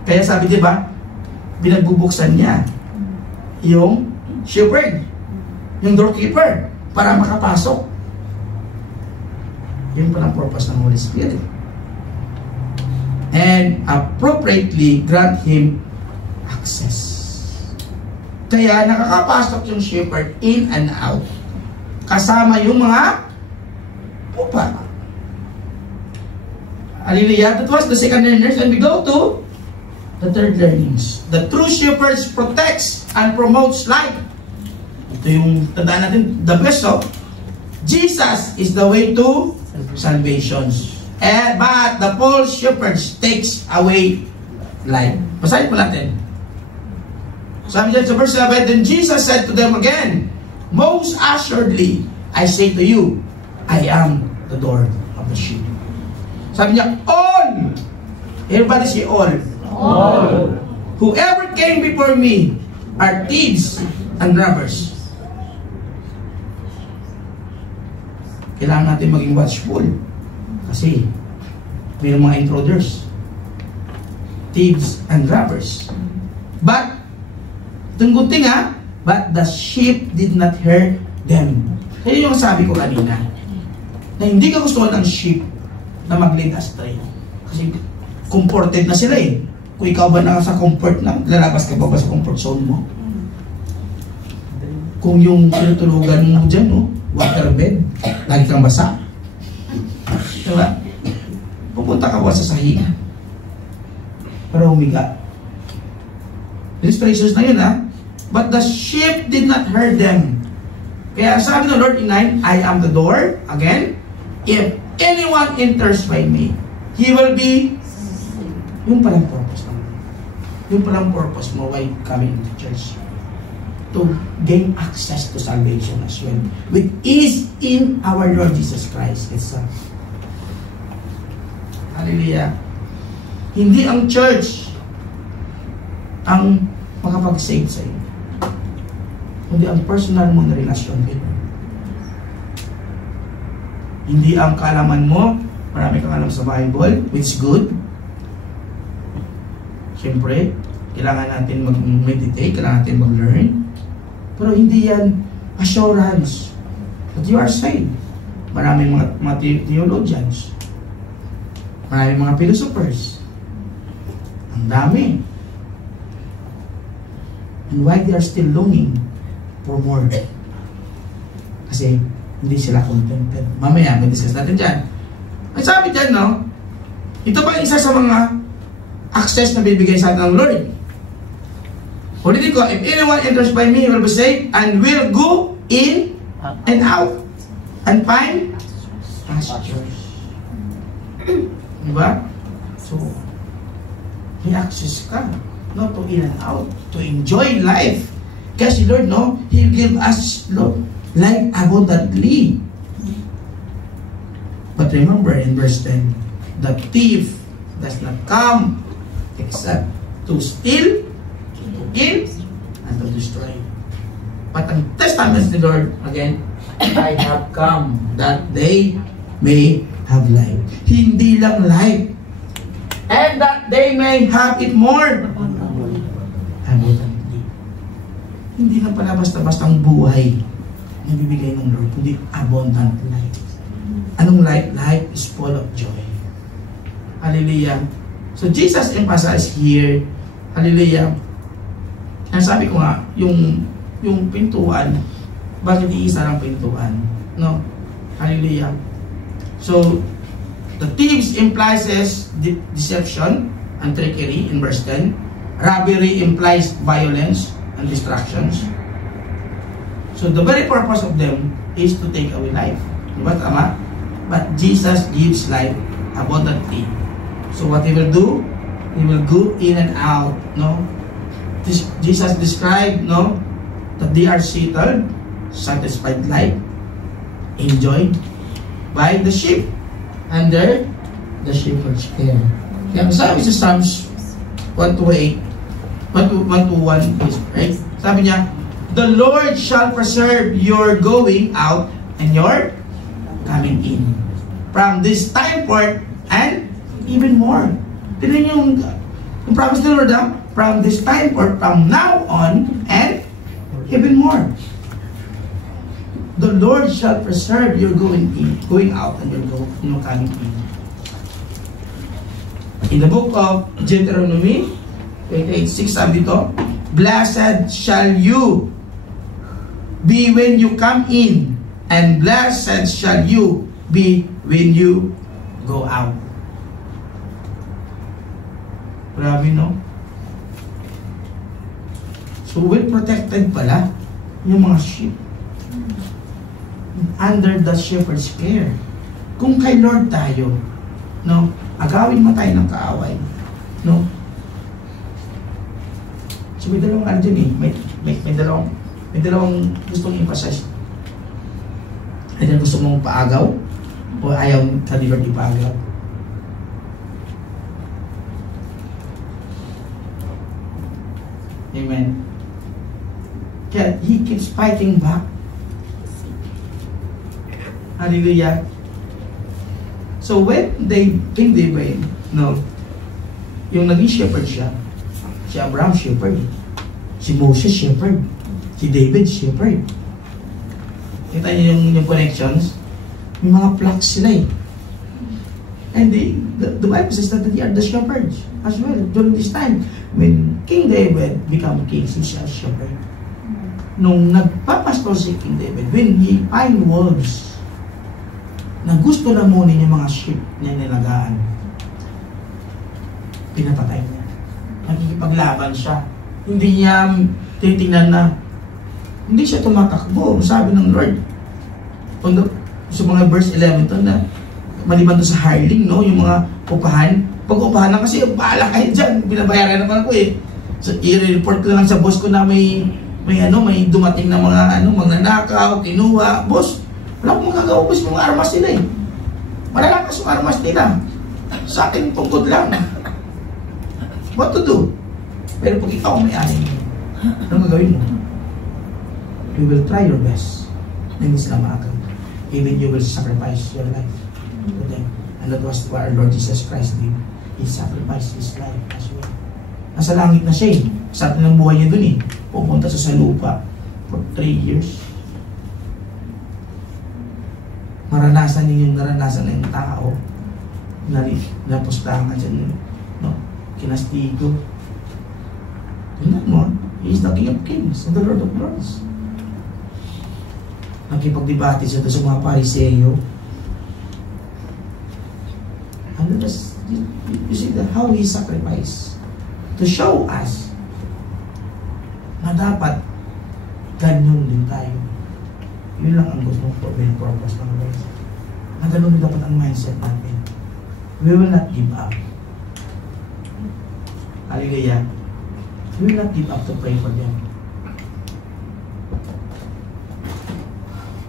Kaya sabi, di ba, binagbubuksan niya yung shepherd, yung doorkeeper, para makapasok. Yun palang purpose ng Holy Spirit. And appropriately grant him access. Kaya nakakapasok yung shepherd in and out. Kasama yung mga pupa. Hallelujah. That was the second learners. And we go to the third learnings. The true shepherd protects and promotes life. Ito yung tandaan natin. The best of Jesus is the way to salvation. But the false shepherd takes away life. Basahin po natin. Sabi dyan sa verse 7, then Jesus said to them again, most assuredly, I say to you, I am the door of the sheep. Sabi niya, all. Everybody say all. All. Whoever came before me are thieves and robbers. Kailangan natin maging watchful. Kasi, may mga intruders. Thieves and robbers. But, tunggunting but the sheep did not hear them. Kaya yung sabi ko kanina, na hindi ka gusto ng sheep na mag-lead astray. Kasi comforted na sila eh. Kung ikaw ba na sa comfort na, lalabas ka ba sa comfort zone mo? Kung yung tinutulugan mo dyan, waterbed, lagi kang basa. Diba? Pupunta ka ba sa sahingan? Para humiga. Illustrations na yun But the sheep did not hear them. Kaya sabi ng Lord in 9, I am the door. Again, if anyone enters by me, he will be. Yung palang purpose mo. Yung palang purpose mo why coming to church. To gain access to salvation as well. Which is in our Lord Jesus Christ itself. Hallelujah. Hindi ang church ang makapag-save sa iyo. Kundi ang personal mo na relasyon with Him. Hindi ang kaalaman mo, marami kang alam sa Bible, which is good. Siyempre, kailangan natin mag-meditate, kailangan natin mag-learn. Pero hindi yan assurance that you are saved. Maraming mga theologians, maraming mga philosophers. Ang dami. And why they are still longing for more? Kasi hindi sila contented. Mamaya, may discuss natin dyan. Ang sabi dyan, ito pa isa sa mga access na bibigay sa atin ng Lord. Ulitin ko, if anyone enters by me, he will be saved and will go in and out and find pastures. Diba? So, may access ka. Not to in and out, to enjoy life. Kasi Lord, He will give us life abundantly. But remember in verse 10, the thief does not come except to steal, to kill, and to destroy. But ang testament of the Lord, again, I have come that they may have life. Hindi lang life, and that they may have it more abundantly. Hindi lang pala basta-bastang buhay na bibigay ng Lord, kundi abundant life. Anong life? Life is full of joy. Hallelujah. So Jesus emphasized here, hallelujah. Ang sabi ko nga, yung pintuan, bakit iisa ng pintuan? Hallelujah. So, the thieves implies deception and trickery in verse 10. Robbery implies violence and distractions. So the very purpose of them is to take away life. Diba tama? But Jesus gives life abundantly. So what He will do? He will go in and out. Jesus described that they are settled, satisfied life, enjoyed by the sheep. under the shepherd's care. Kaya sabi sa Psalms 128, 121, right? Sabi niya, the Lord shall preserve your going out and your coming in from this time forth and even more. Tignan yung promise ng Lord, from this time forth, from now on and even more. The Lord shall preserve your going out and your coming in. In the book of Deuteronomy 28:6, sabi ito, blessed shall you be when you come in, and blessed shall you be when you go out. Grabe, no? So, well protected pala yung mga sheep under the shepherd's care. Kung kay Lord tayo, no, agawin mo tayo ng kaaway, no? So, may dalawang ano dyan eh, may dalawang gustong emphasize. Ay, gusto mong paagaw o ayaw ka ni Lord ipaagaw? Amen. Kaya He keeps fighting back. Hallelujah. So when King David, no, yung naging shepherd siya, si Abraham shepherd, si Moses shepherd, si David shepherd. Kita niyo yung connections? May mga flocks sila eh. And the Bible says that they are the shepherds as well during this time. When King David became king, siya shepherd. Nung nagpapastol si King David, when he find wolves na gusto na muna yung mga sheep na nilagaan, pinapatay niya. Nakikipaglaban siya. Hindi niya titingnan na, hindi siya tumatakbo. Sabi ng Lord, sa mga verse 11 to na, maliban to sa hireling, no? Yung mga upahan. Pag upahan na kasi, bahala kayo dyan. Binabayaran naman ako eh. So, i-report ko lang sa boss ko na may dumating na mga magnanakaw, kinuha. Boss, wala akong magagawa, boss, mga armas nila eh. Malalakas yung armas nila. Sa akin, tungkod lang. What to do? Pero pag ikaw may-ari mo, anong gagawin mo? You will try your best. Hindi sila maagaw. Even you will sacrifice your life to them. And that was what our Lord Jesus Christ did. He sacrificed His life as well. Nasa langit na siya eh. Sarap ng buhay niya dun eh. Pupunta sa lupa for 3 years. Maranasan niyo yung naranasan ng tao. Napustahan ka dyan. No? Kinastigo. Tingnan mo. He is the King of Kings and the Lord of Lords. Nakipagdebate siya sa mga Pariseyo. And you see how He sacrificed to show us na dapat ganyan din tayo. Yun lang ang gusto ko purpose ng Lord. Na ganun dapat ang mindset natin. We will not give up. Hallelujah. We will not give up to pray for them.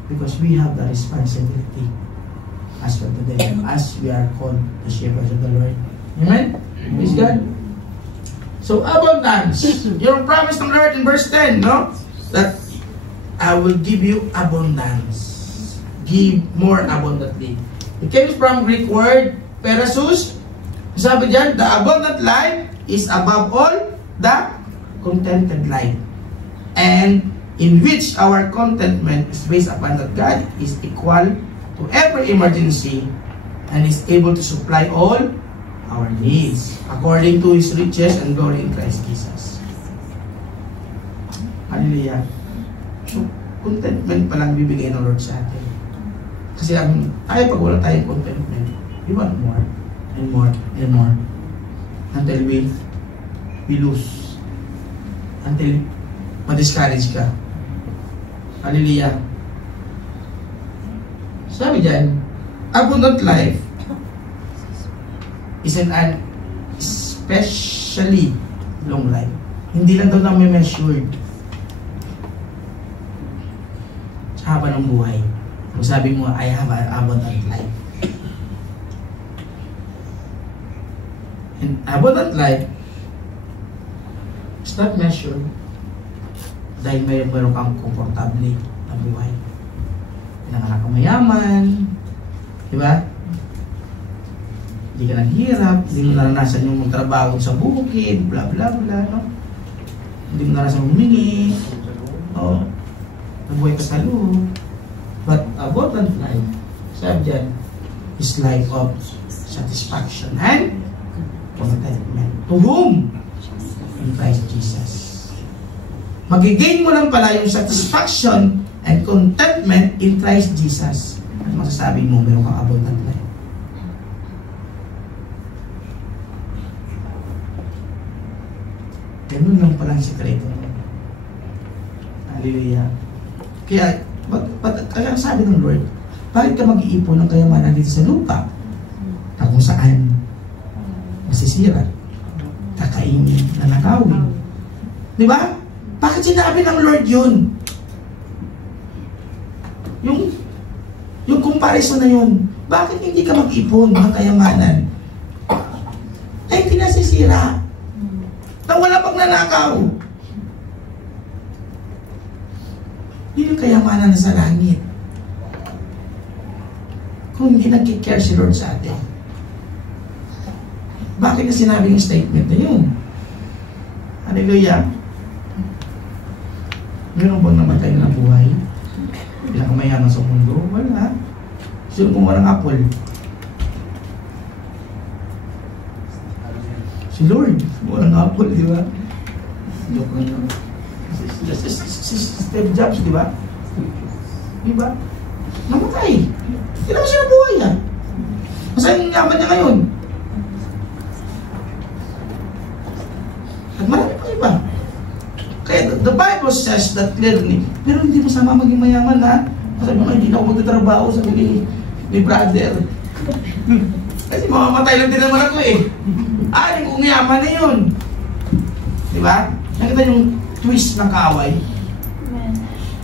Because we have the responsibility as for today, as we are called the shepherds of the Lord. Amen? Praise God. So, abundance. Yung promise ng Lord in verse 10, no? That I will give you abundance. Give more abundantly. It came from Greek word, perasus. Sabi dyan, the abundant life is above all the contented life. And in which our contentment is based upon that God is equal to every emergency and is able to supply all our needs according to His riches and glory in Christ Jesus. Hallelujah. So, contentment palang bibigay ng Lord sa atin. Kasi tayo pag wala tayong contentment, we want more and more and more until we lose. Until ma-discourage ka. Hallelujah. Sabi dyan, abundant life is an especially long life. Hindi lang daw na may measured sa haba ng buhay. Kung sabi mo, I have an abundant life. And abundant life is not measured dahil meron kang komportable na buhay. Pinanganak ka mayaman, di ba? Hindi ka naghihirap, hindi mo naranasan yung trabaho sa bukid, bla bla bla, no? Hindi mo naranasan humingi, o, nabuhay ka sa loob. But abundant life, sabi dyan, is life of satisfaction and contentment. To whom? In Christ Jesus. Magigain mo lang pala yung satisfaction and contentment in Christ Jesus. Ano masasabi mo? Meron kang abundant life. Ganun lang palang sikreto. Hallelujah. Kaya, kaya sabi ng Lord, bakit ka mag-iipon ng kayamanan dito sa lupa? Na kung saan masisira, kakainin, nanakawin. Di ba? Bakit sinabi ng Lord yun? Yung comparison na yun, bakit hindi ka mag-ipon ng kayamanan? Ay, pinasisira. Na wala pang nanakaw. Yun yung kayamanan na sa langit. Kung hindi nag-care si Lord sa atin. Bakit na sinabi yung statement na yun? Hallelujah. Meron bang namatay na buhay? Bilang mayaman sa mundo? Wala. Sino kung walang apple? Si Lord. Walang apple, di ba? Joke lang. Si Steve Jobs, di ba? Di ba? Namatay. Hindi naman siya nabuhay yan. Masayang yung yaman niya ngayon. At marami pa iba. Kaya the Bible says that clearly, pero hindi masama maging mayaman, ha? Kasi hindi na ako magtatrabaho, sabi ni brother. Kasi mamamatay lang din naman ako eh. Kung yaman na yun. Di ba? Nakita yung twist ng kaaway.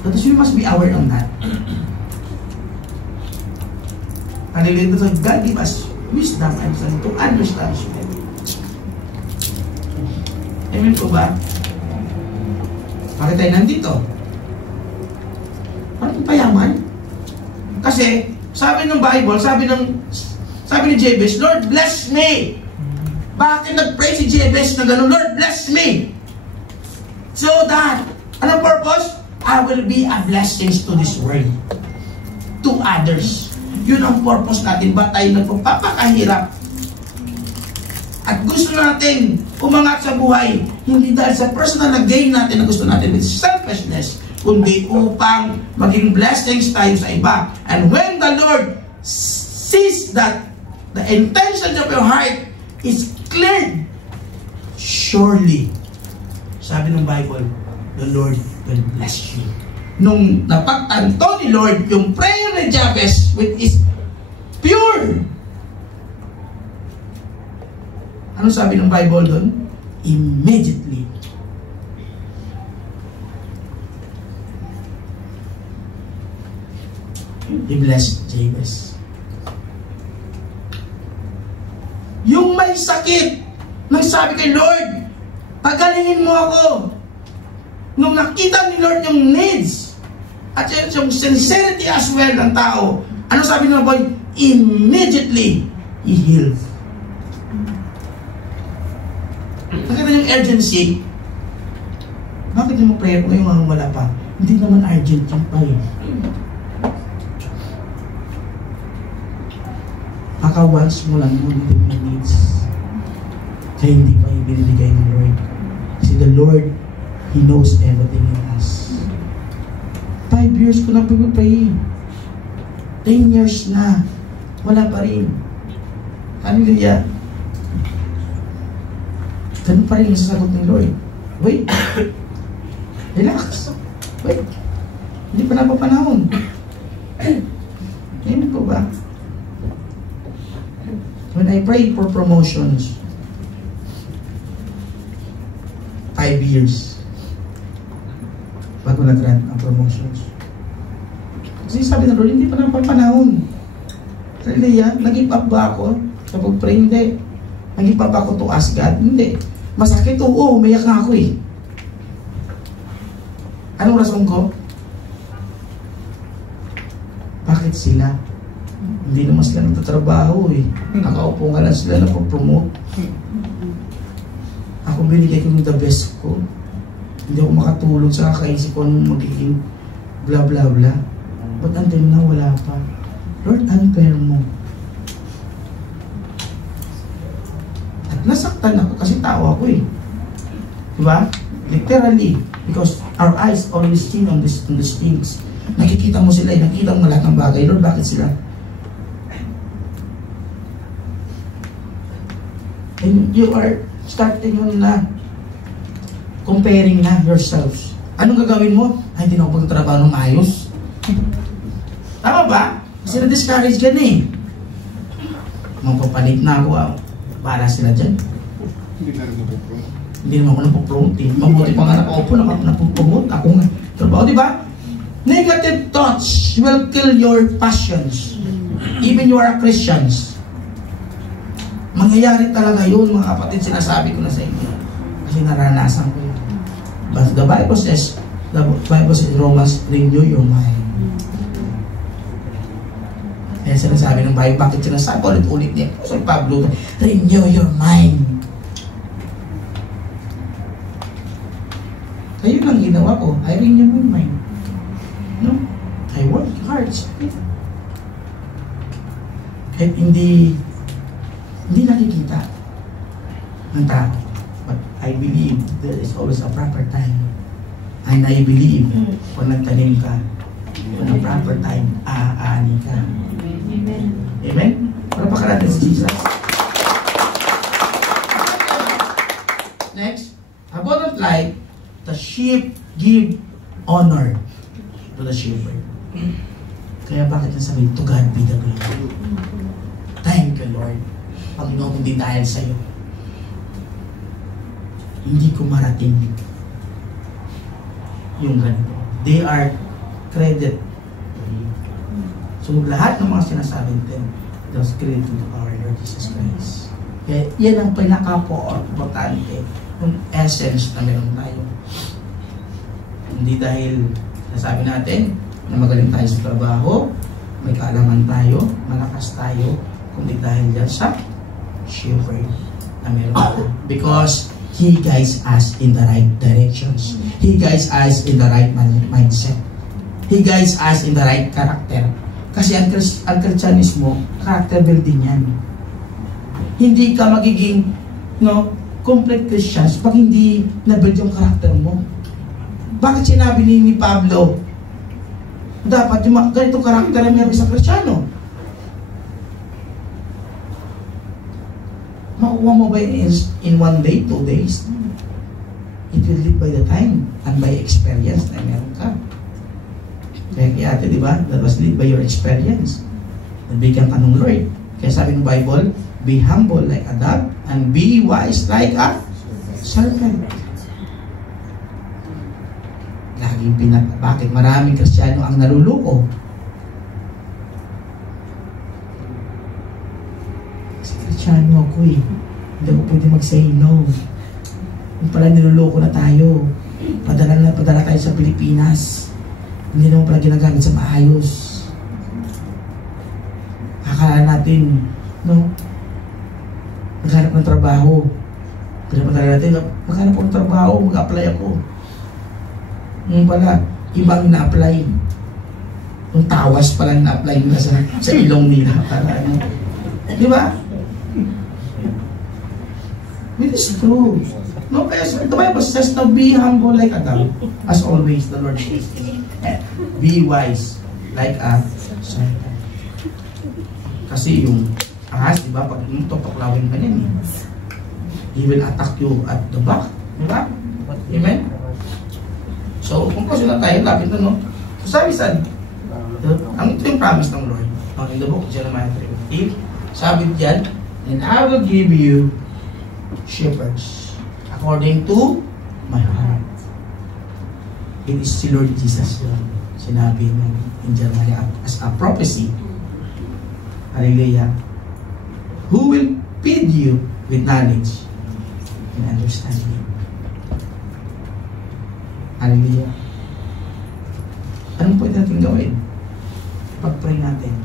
That is, we must be aware on that. Hallelujah. So God give us wisdom and to understand. Amen po ba? Bakit tayo nandito? Parang payaman. Kasi, sabi ng Bible, sabi ni Jabez, Lord, bless me. Bakit nag-pray si Jabez na gano'n? Lord, bless me. So that, anong purpose? I will be a blessing to this world. To others. Yun ang purpose natin. Ba tayo nagpapakahirap? At gusto natin umangat sa buhay, hindi dahil sa personal na gain natin na gusto natin with selfishness, kundi upang maging blessings tayo sa iba. And when the Lord sees that the intentions of your heart is cleared, surely, sabi ng Bible, the Lord will bless you. Nung napagtanto ni Lord yung prayer ni Jabez, which is pure, ano sabi ng Bible doon? Immediately, He blessed Jabez. Yung may sakit, nang sabi kay Lord, pagalingin mo ako. Nung nakita ni Lord yung needs, at yung sincerity as well ng tao, ano sabi ng boy? Immediately, He healed. Nakita yung urgency. Bakit yung prayer ko ngayon wala pa? Hindi naman urgent yung pa eh. Baka once mo lang mo yung needs. Kaya hindi pa yung binibigay ng Lord. Kasi the Lord, He knows everything in us. 5 years ko na pag-pray. 10 years na. Wala pa rin. Hallelujah. Ganun pa rin yung sasagot ng Lord. Wait. Relax. Wait. Hindi pa napapanahon. Amen po ba? When I prayed for promotions, 5 years bago nag-grant ang promotions. Kasi sabi ng Lord, hindi pa napapanahon. Hallelujah. Nag-give up ba ako? Sa pag-pray, hindi. Naging pa ba ako to ask God? Hindi. Masakit, oo, umiyak nga ako eh. Anong rason ko? Bakit sila? Hindi naman sila nagtatrabaho eh. Nakaupo nga lang sila na promote. Ako binigay ko yung the best ko. Hindi ako makatulog sa kakaisip ko anong magiging bla bla bla. But until now, wala pa. Lord, unfair mo. At nasaktan ako kasi tao ako eh. Diba? Literally. Because our eyes always seen on these things. Nakikita mo sila, nakikita mo lahat ng bagay. Lord, bakit sila? And you are starting na comparing na yourselves. Anong gagawin mo? Ay, hindi na ako pagtatrabaho ng maayos. Tama ba? Kasi na-discourage ka na eh. Mapapalit na ako. Para sila dyan. Hindi na rin mapupromote. Hindi naman ako napopromote eh. Mabuti pa nga nakaupo, napopromote. Ako nga. Trabaho, di ba? Negative thoughts will kill your passions. Even you are Christians. Mangyayari talaga yun, mga kapatid, sinasabi ko na sa inyo. Kasi naranasan ko yun. But the Bible says in Romans, renew your mind. Kaya sinasabi ng Bible, bakit sinasabi ulit-ulit niya? So Pablo, renew your mind. Kaya yun ang ginawa ko, I renew my mind. No? I work hard. Kahit hindi nakikita ng tao. But I believe there is always a proper time. And I believe kung nagtanim ka, kung ang proper time, aani ka. Amen. Amen? Para pa natin si Jesus. Next, abundant life, the sheep give honor to the shepherd. Kaya bakit nasabi, to God be the glory. Thank you, Lord. Panginoon, hindi dahil sa'yo. Hindi ko marating yung ganito. They are credit. So lahat ng mga sinasabi natin, those credit to our Lord Jesus Christ. Kaya yan ang pinaka-importante, yung essence na meron tayo. Hindi dahil nasabi natin na magaling tayo sa trabaho, may kaalaman tayo, malakas tayo, kundi dahil yan sa shepherd na meron tayo. Because He guides us in the right directions. He guides us in the right mindset. He guides us in the right character. Kasi ang Kristyanismo, character building yan. Hindi ka magiging complete Christians pag hindi na-build yung character mo. Bakit sinabi ni Pablo, dapat yung ganitong character na meron sa Kristiyano? Makuha mo ba in 1 day, 2 days? It will live by the time and by experience na meron ka. Kaya ate, di ba? That was lived by your experience. Nabigyan ka ng Lord. Kaya sabi ng Bible, be humble like a dove and be wise like a serpent. Laging bakit maraming Kristiyano ang naluluko? Kasi Kristiyano ako eh. Hindi ako pwede mag-say no. Kung pala niluloko na tayo, padala tayo sa Pilipinas. Hindi naman pala ginagamit sa maayos. Akala natin, maghanap ng trabaho. Pinapatala natin, maghanap ng trabaho, mag-apply ako. Yung pala, ibang na-apply. Yung tawas pala na-apply nila sa ilong nila. Di ba? It is true. No, kaya the Bible says to be humble like a dove. As always, the Lord says. Be wise like a serpent. Kasi yung ahas, di ba? Pag tutuklawin ka niyan, he will attack you at the back. Di ba? Amen? So, kung kasi na tayo, lapit na, no? So, sabi sa, ito yung promise ng Lord. In the book of Jeremiah 3:15, sabi diyan, and I will give you shepherds according to my heart. It is si Lord Jesus sinabi in Jeremiah as a prophecy. Hallelujah. Who will feed you with knowledge and understanding. Hallelujah. Anong pwede natin gawin? Pag-pray natin.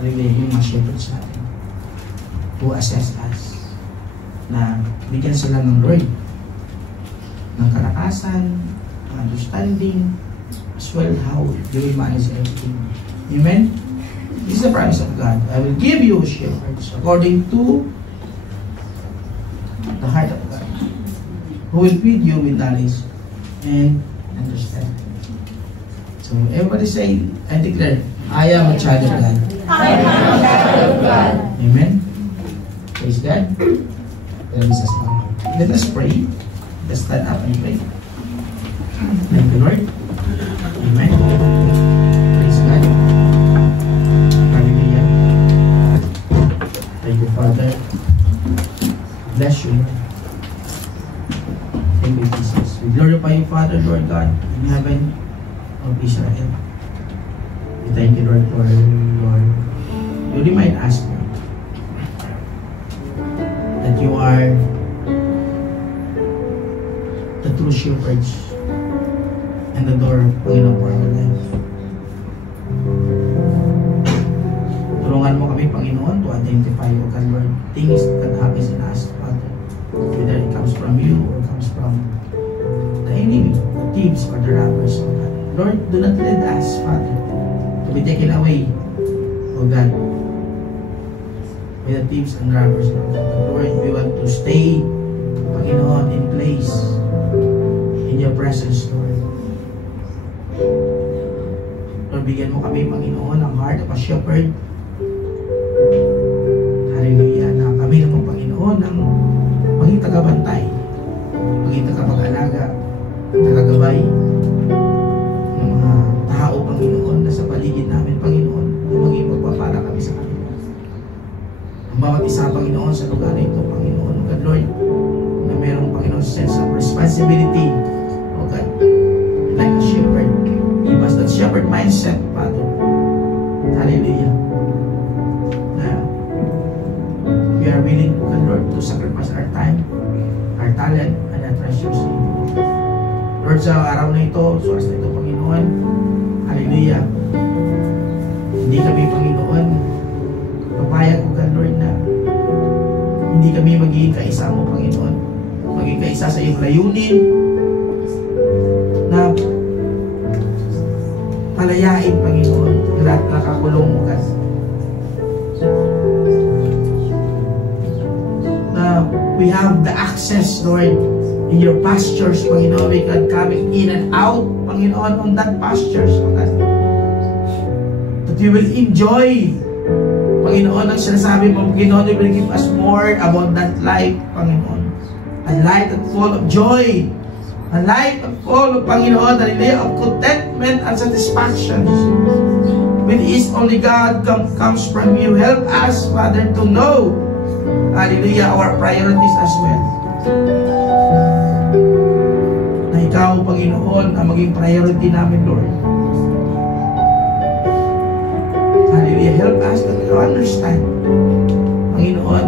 Hallelujah, yung mga shepherds natin who assess us na bigyan sila ng Lord ng kalakasan, ng understanding, as well how they will manage everything. Amen? This is the promise of God. I will give you shepherds according to the heart of God, who will feed you with knowledge and understanding. So everybody say, I declare, I am a child of God. I am a child of God. Amen. Praise God. Let us pray. Let's stand up and pray. Thank you, Lord. Amen. Praise God. Hallelujah. Thank you, Father. Bless you, Lord. Thank you, Jesus. We glorify you, Father, Lord God, in heaven of Israel. We thank you, Lord, for Lord. You remind us, Lord, that you are the true shepherds and the door of Panginoon for our life. Tulungan mo kami, Panginoon, to identify, O God, Lord, things that happens in us, Father. Whether it comes from you or comes from the enemy, the thieves or the robbers, O God. Lord, do not let us, Father, to be taken away, O God, by the thieves and robbers, O God. But Lord, we want to stay, Panginoon, in place, in your presence, Lord. Lord, bigyan mo kami, Panginoon, ang heart of a shepherd. Hallelujah, na kami naman, Panginoon, ang maging tagabantay, maging tagapag-alaga, tagagabay ng mga tao, Panginoon, na sa paligid namin, Panginoon, na maging magpapala kami sa kanila. Ang bawat isa, Panginoon, sa lugar na ito, Panginoon, God, Lord, na mayroong, Panginoon, sense of responsibility, O God, like a shepherd. Give us that shepherd mindset, Father. Hallelujah. Na we are willing, God, Lord, to sacrifice our time, our talent, and our treasures. Lord, sa araw na ito, sa oras na ito, Panginoon, hallelujah, hindi kami, Panginoon, papayag ko, God, Lord, na hindi kami magiging kaisa mo, Panginoon, magiging kaisa sa iyong layunin, na palayain, Panginoon, ang lahat nakakulong mo, God. Na we have the access, Lord, in your pastures, Panginoon. We can come in and out, Panginoon, on that pastures, God. That we will enjoy, Panginoon, ang sinasabi mo, Panginoon, you will give us more about that life, Panginoon. A life that full of joy, a life that full of, Panginoon, of contentment and satisfaction. When is only God comes from you. Help us, Father, to know, hallelujah, our priorities as well. Na ikaw, Panginoon, ang maging priority namin, Lord. Hallelujah. Help us to understand, Panginoon,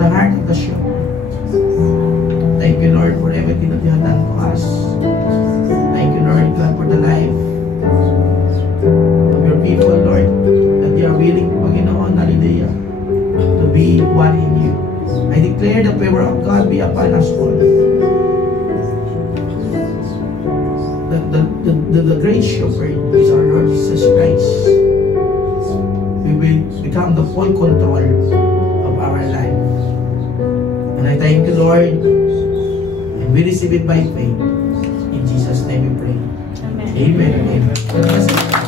the heart of the shepherd. Thank you, Lord, for everything that you have done to us. Thank you, Lord God, for the life of your people, Lord, that they are willing, Panginoon, hallelujah, to be one in you. I declare the favor of God be upon us all. The great shepherd is our Lord Jesus Christ. We will become the full control of our life. And I thank you, Lord, and we receive it by faith. In Jesus' name we pray. Amen. Amen. Amen.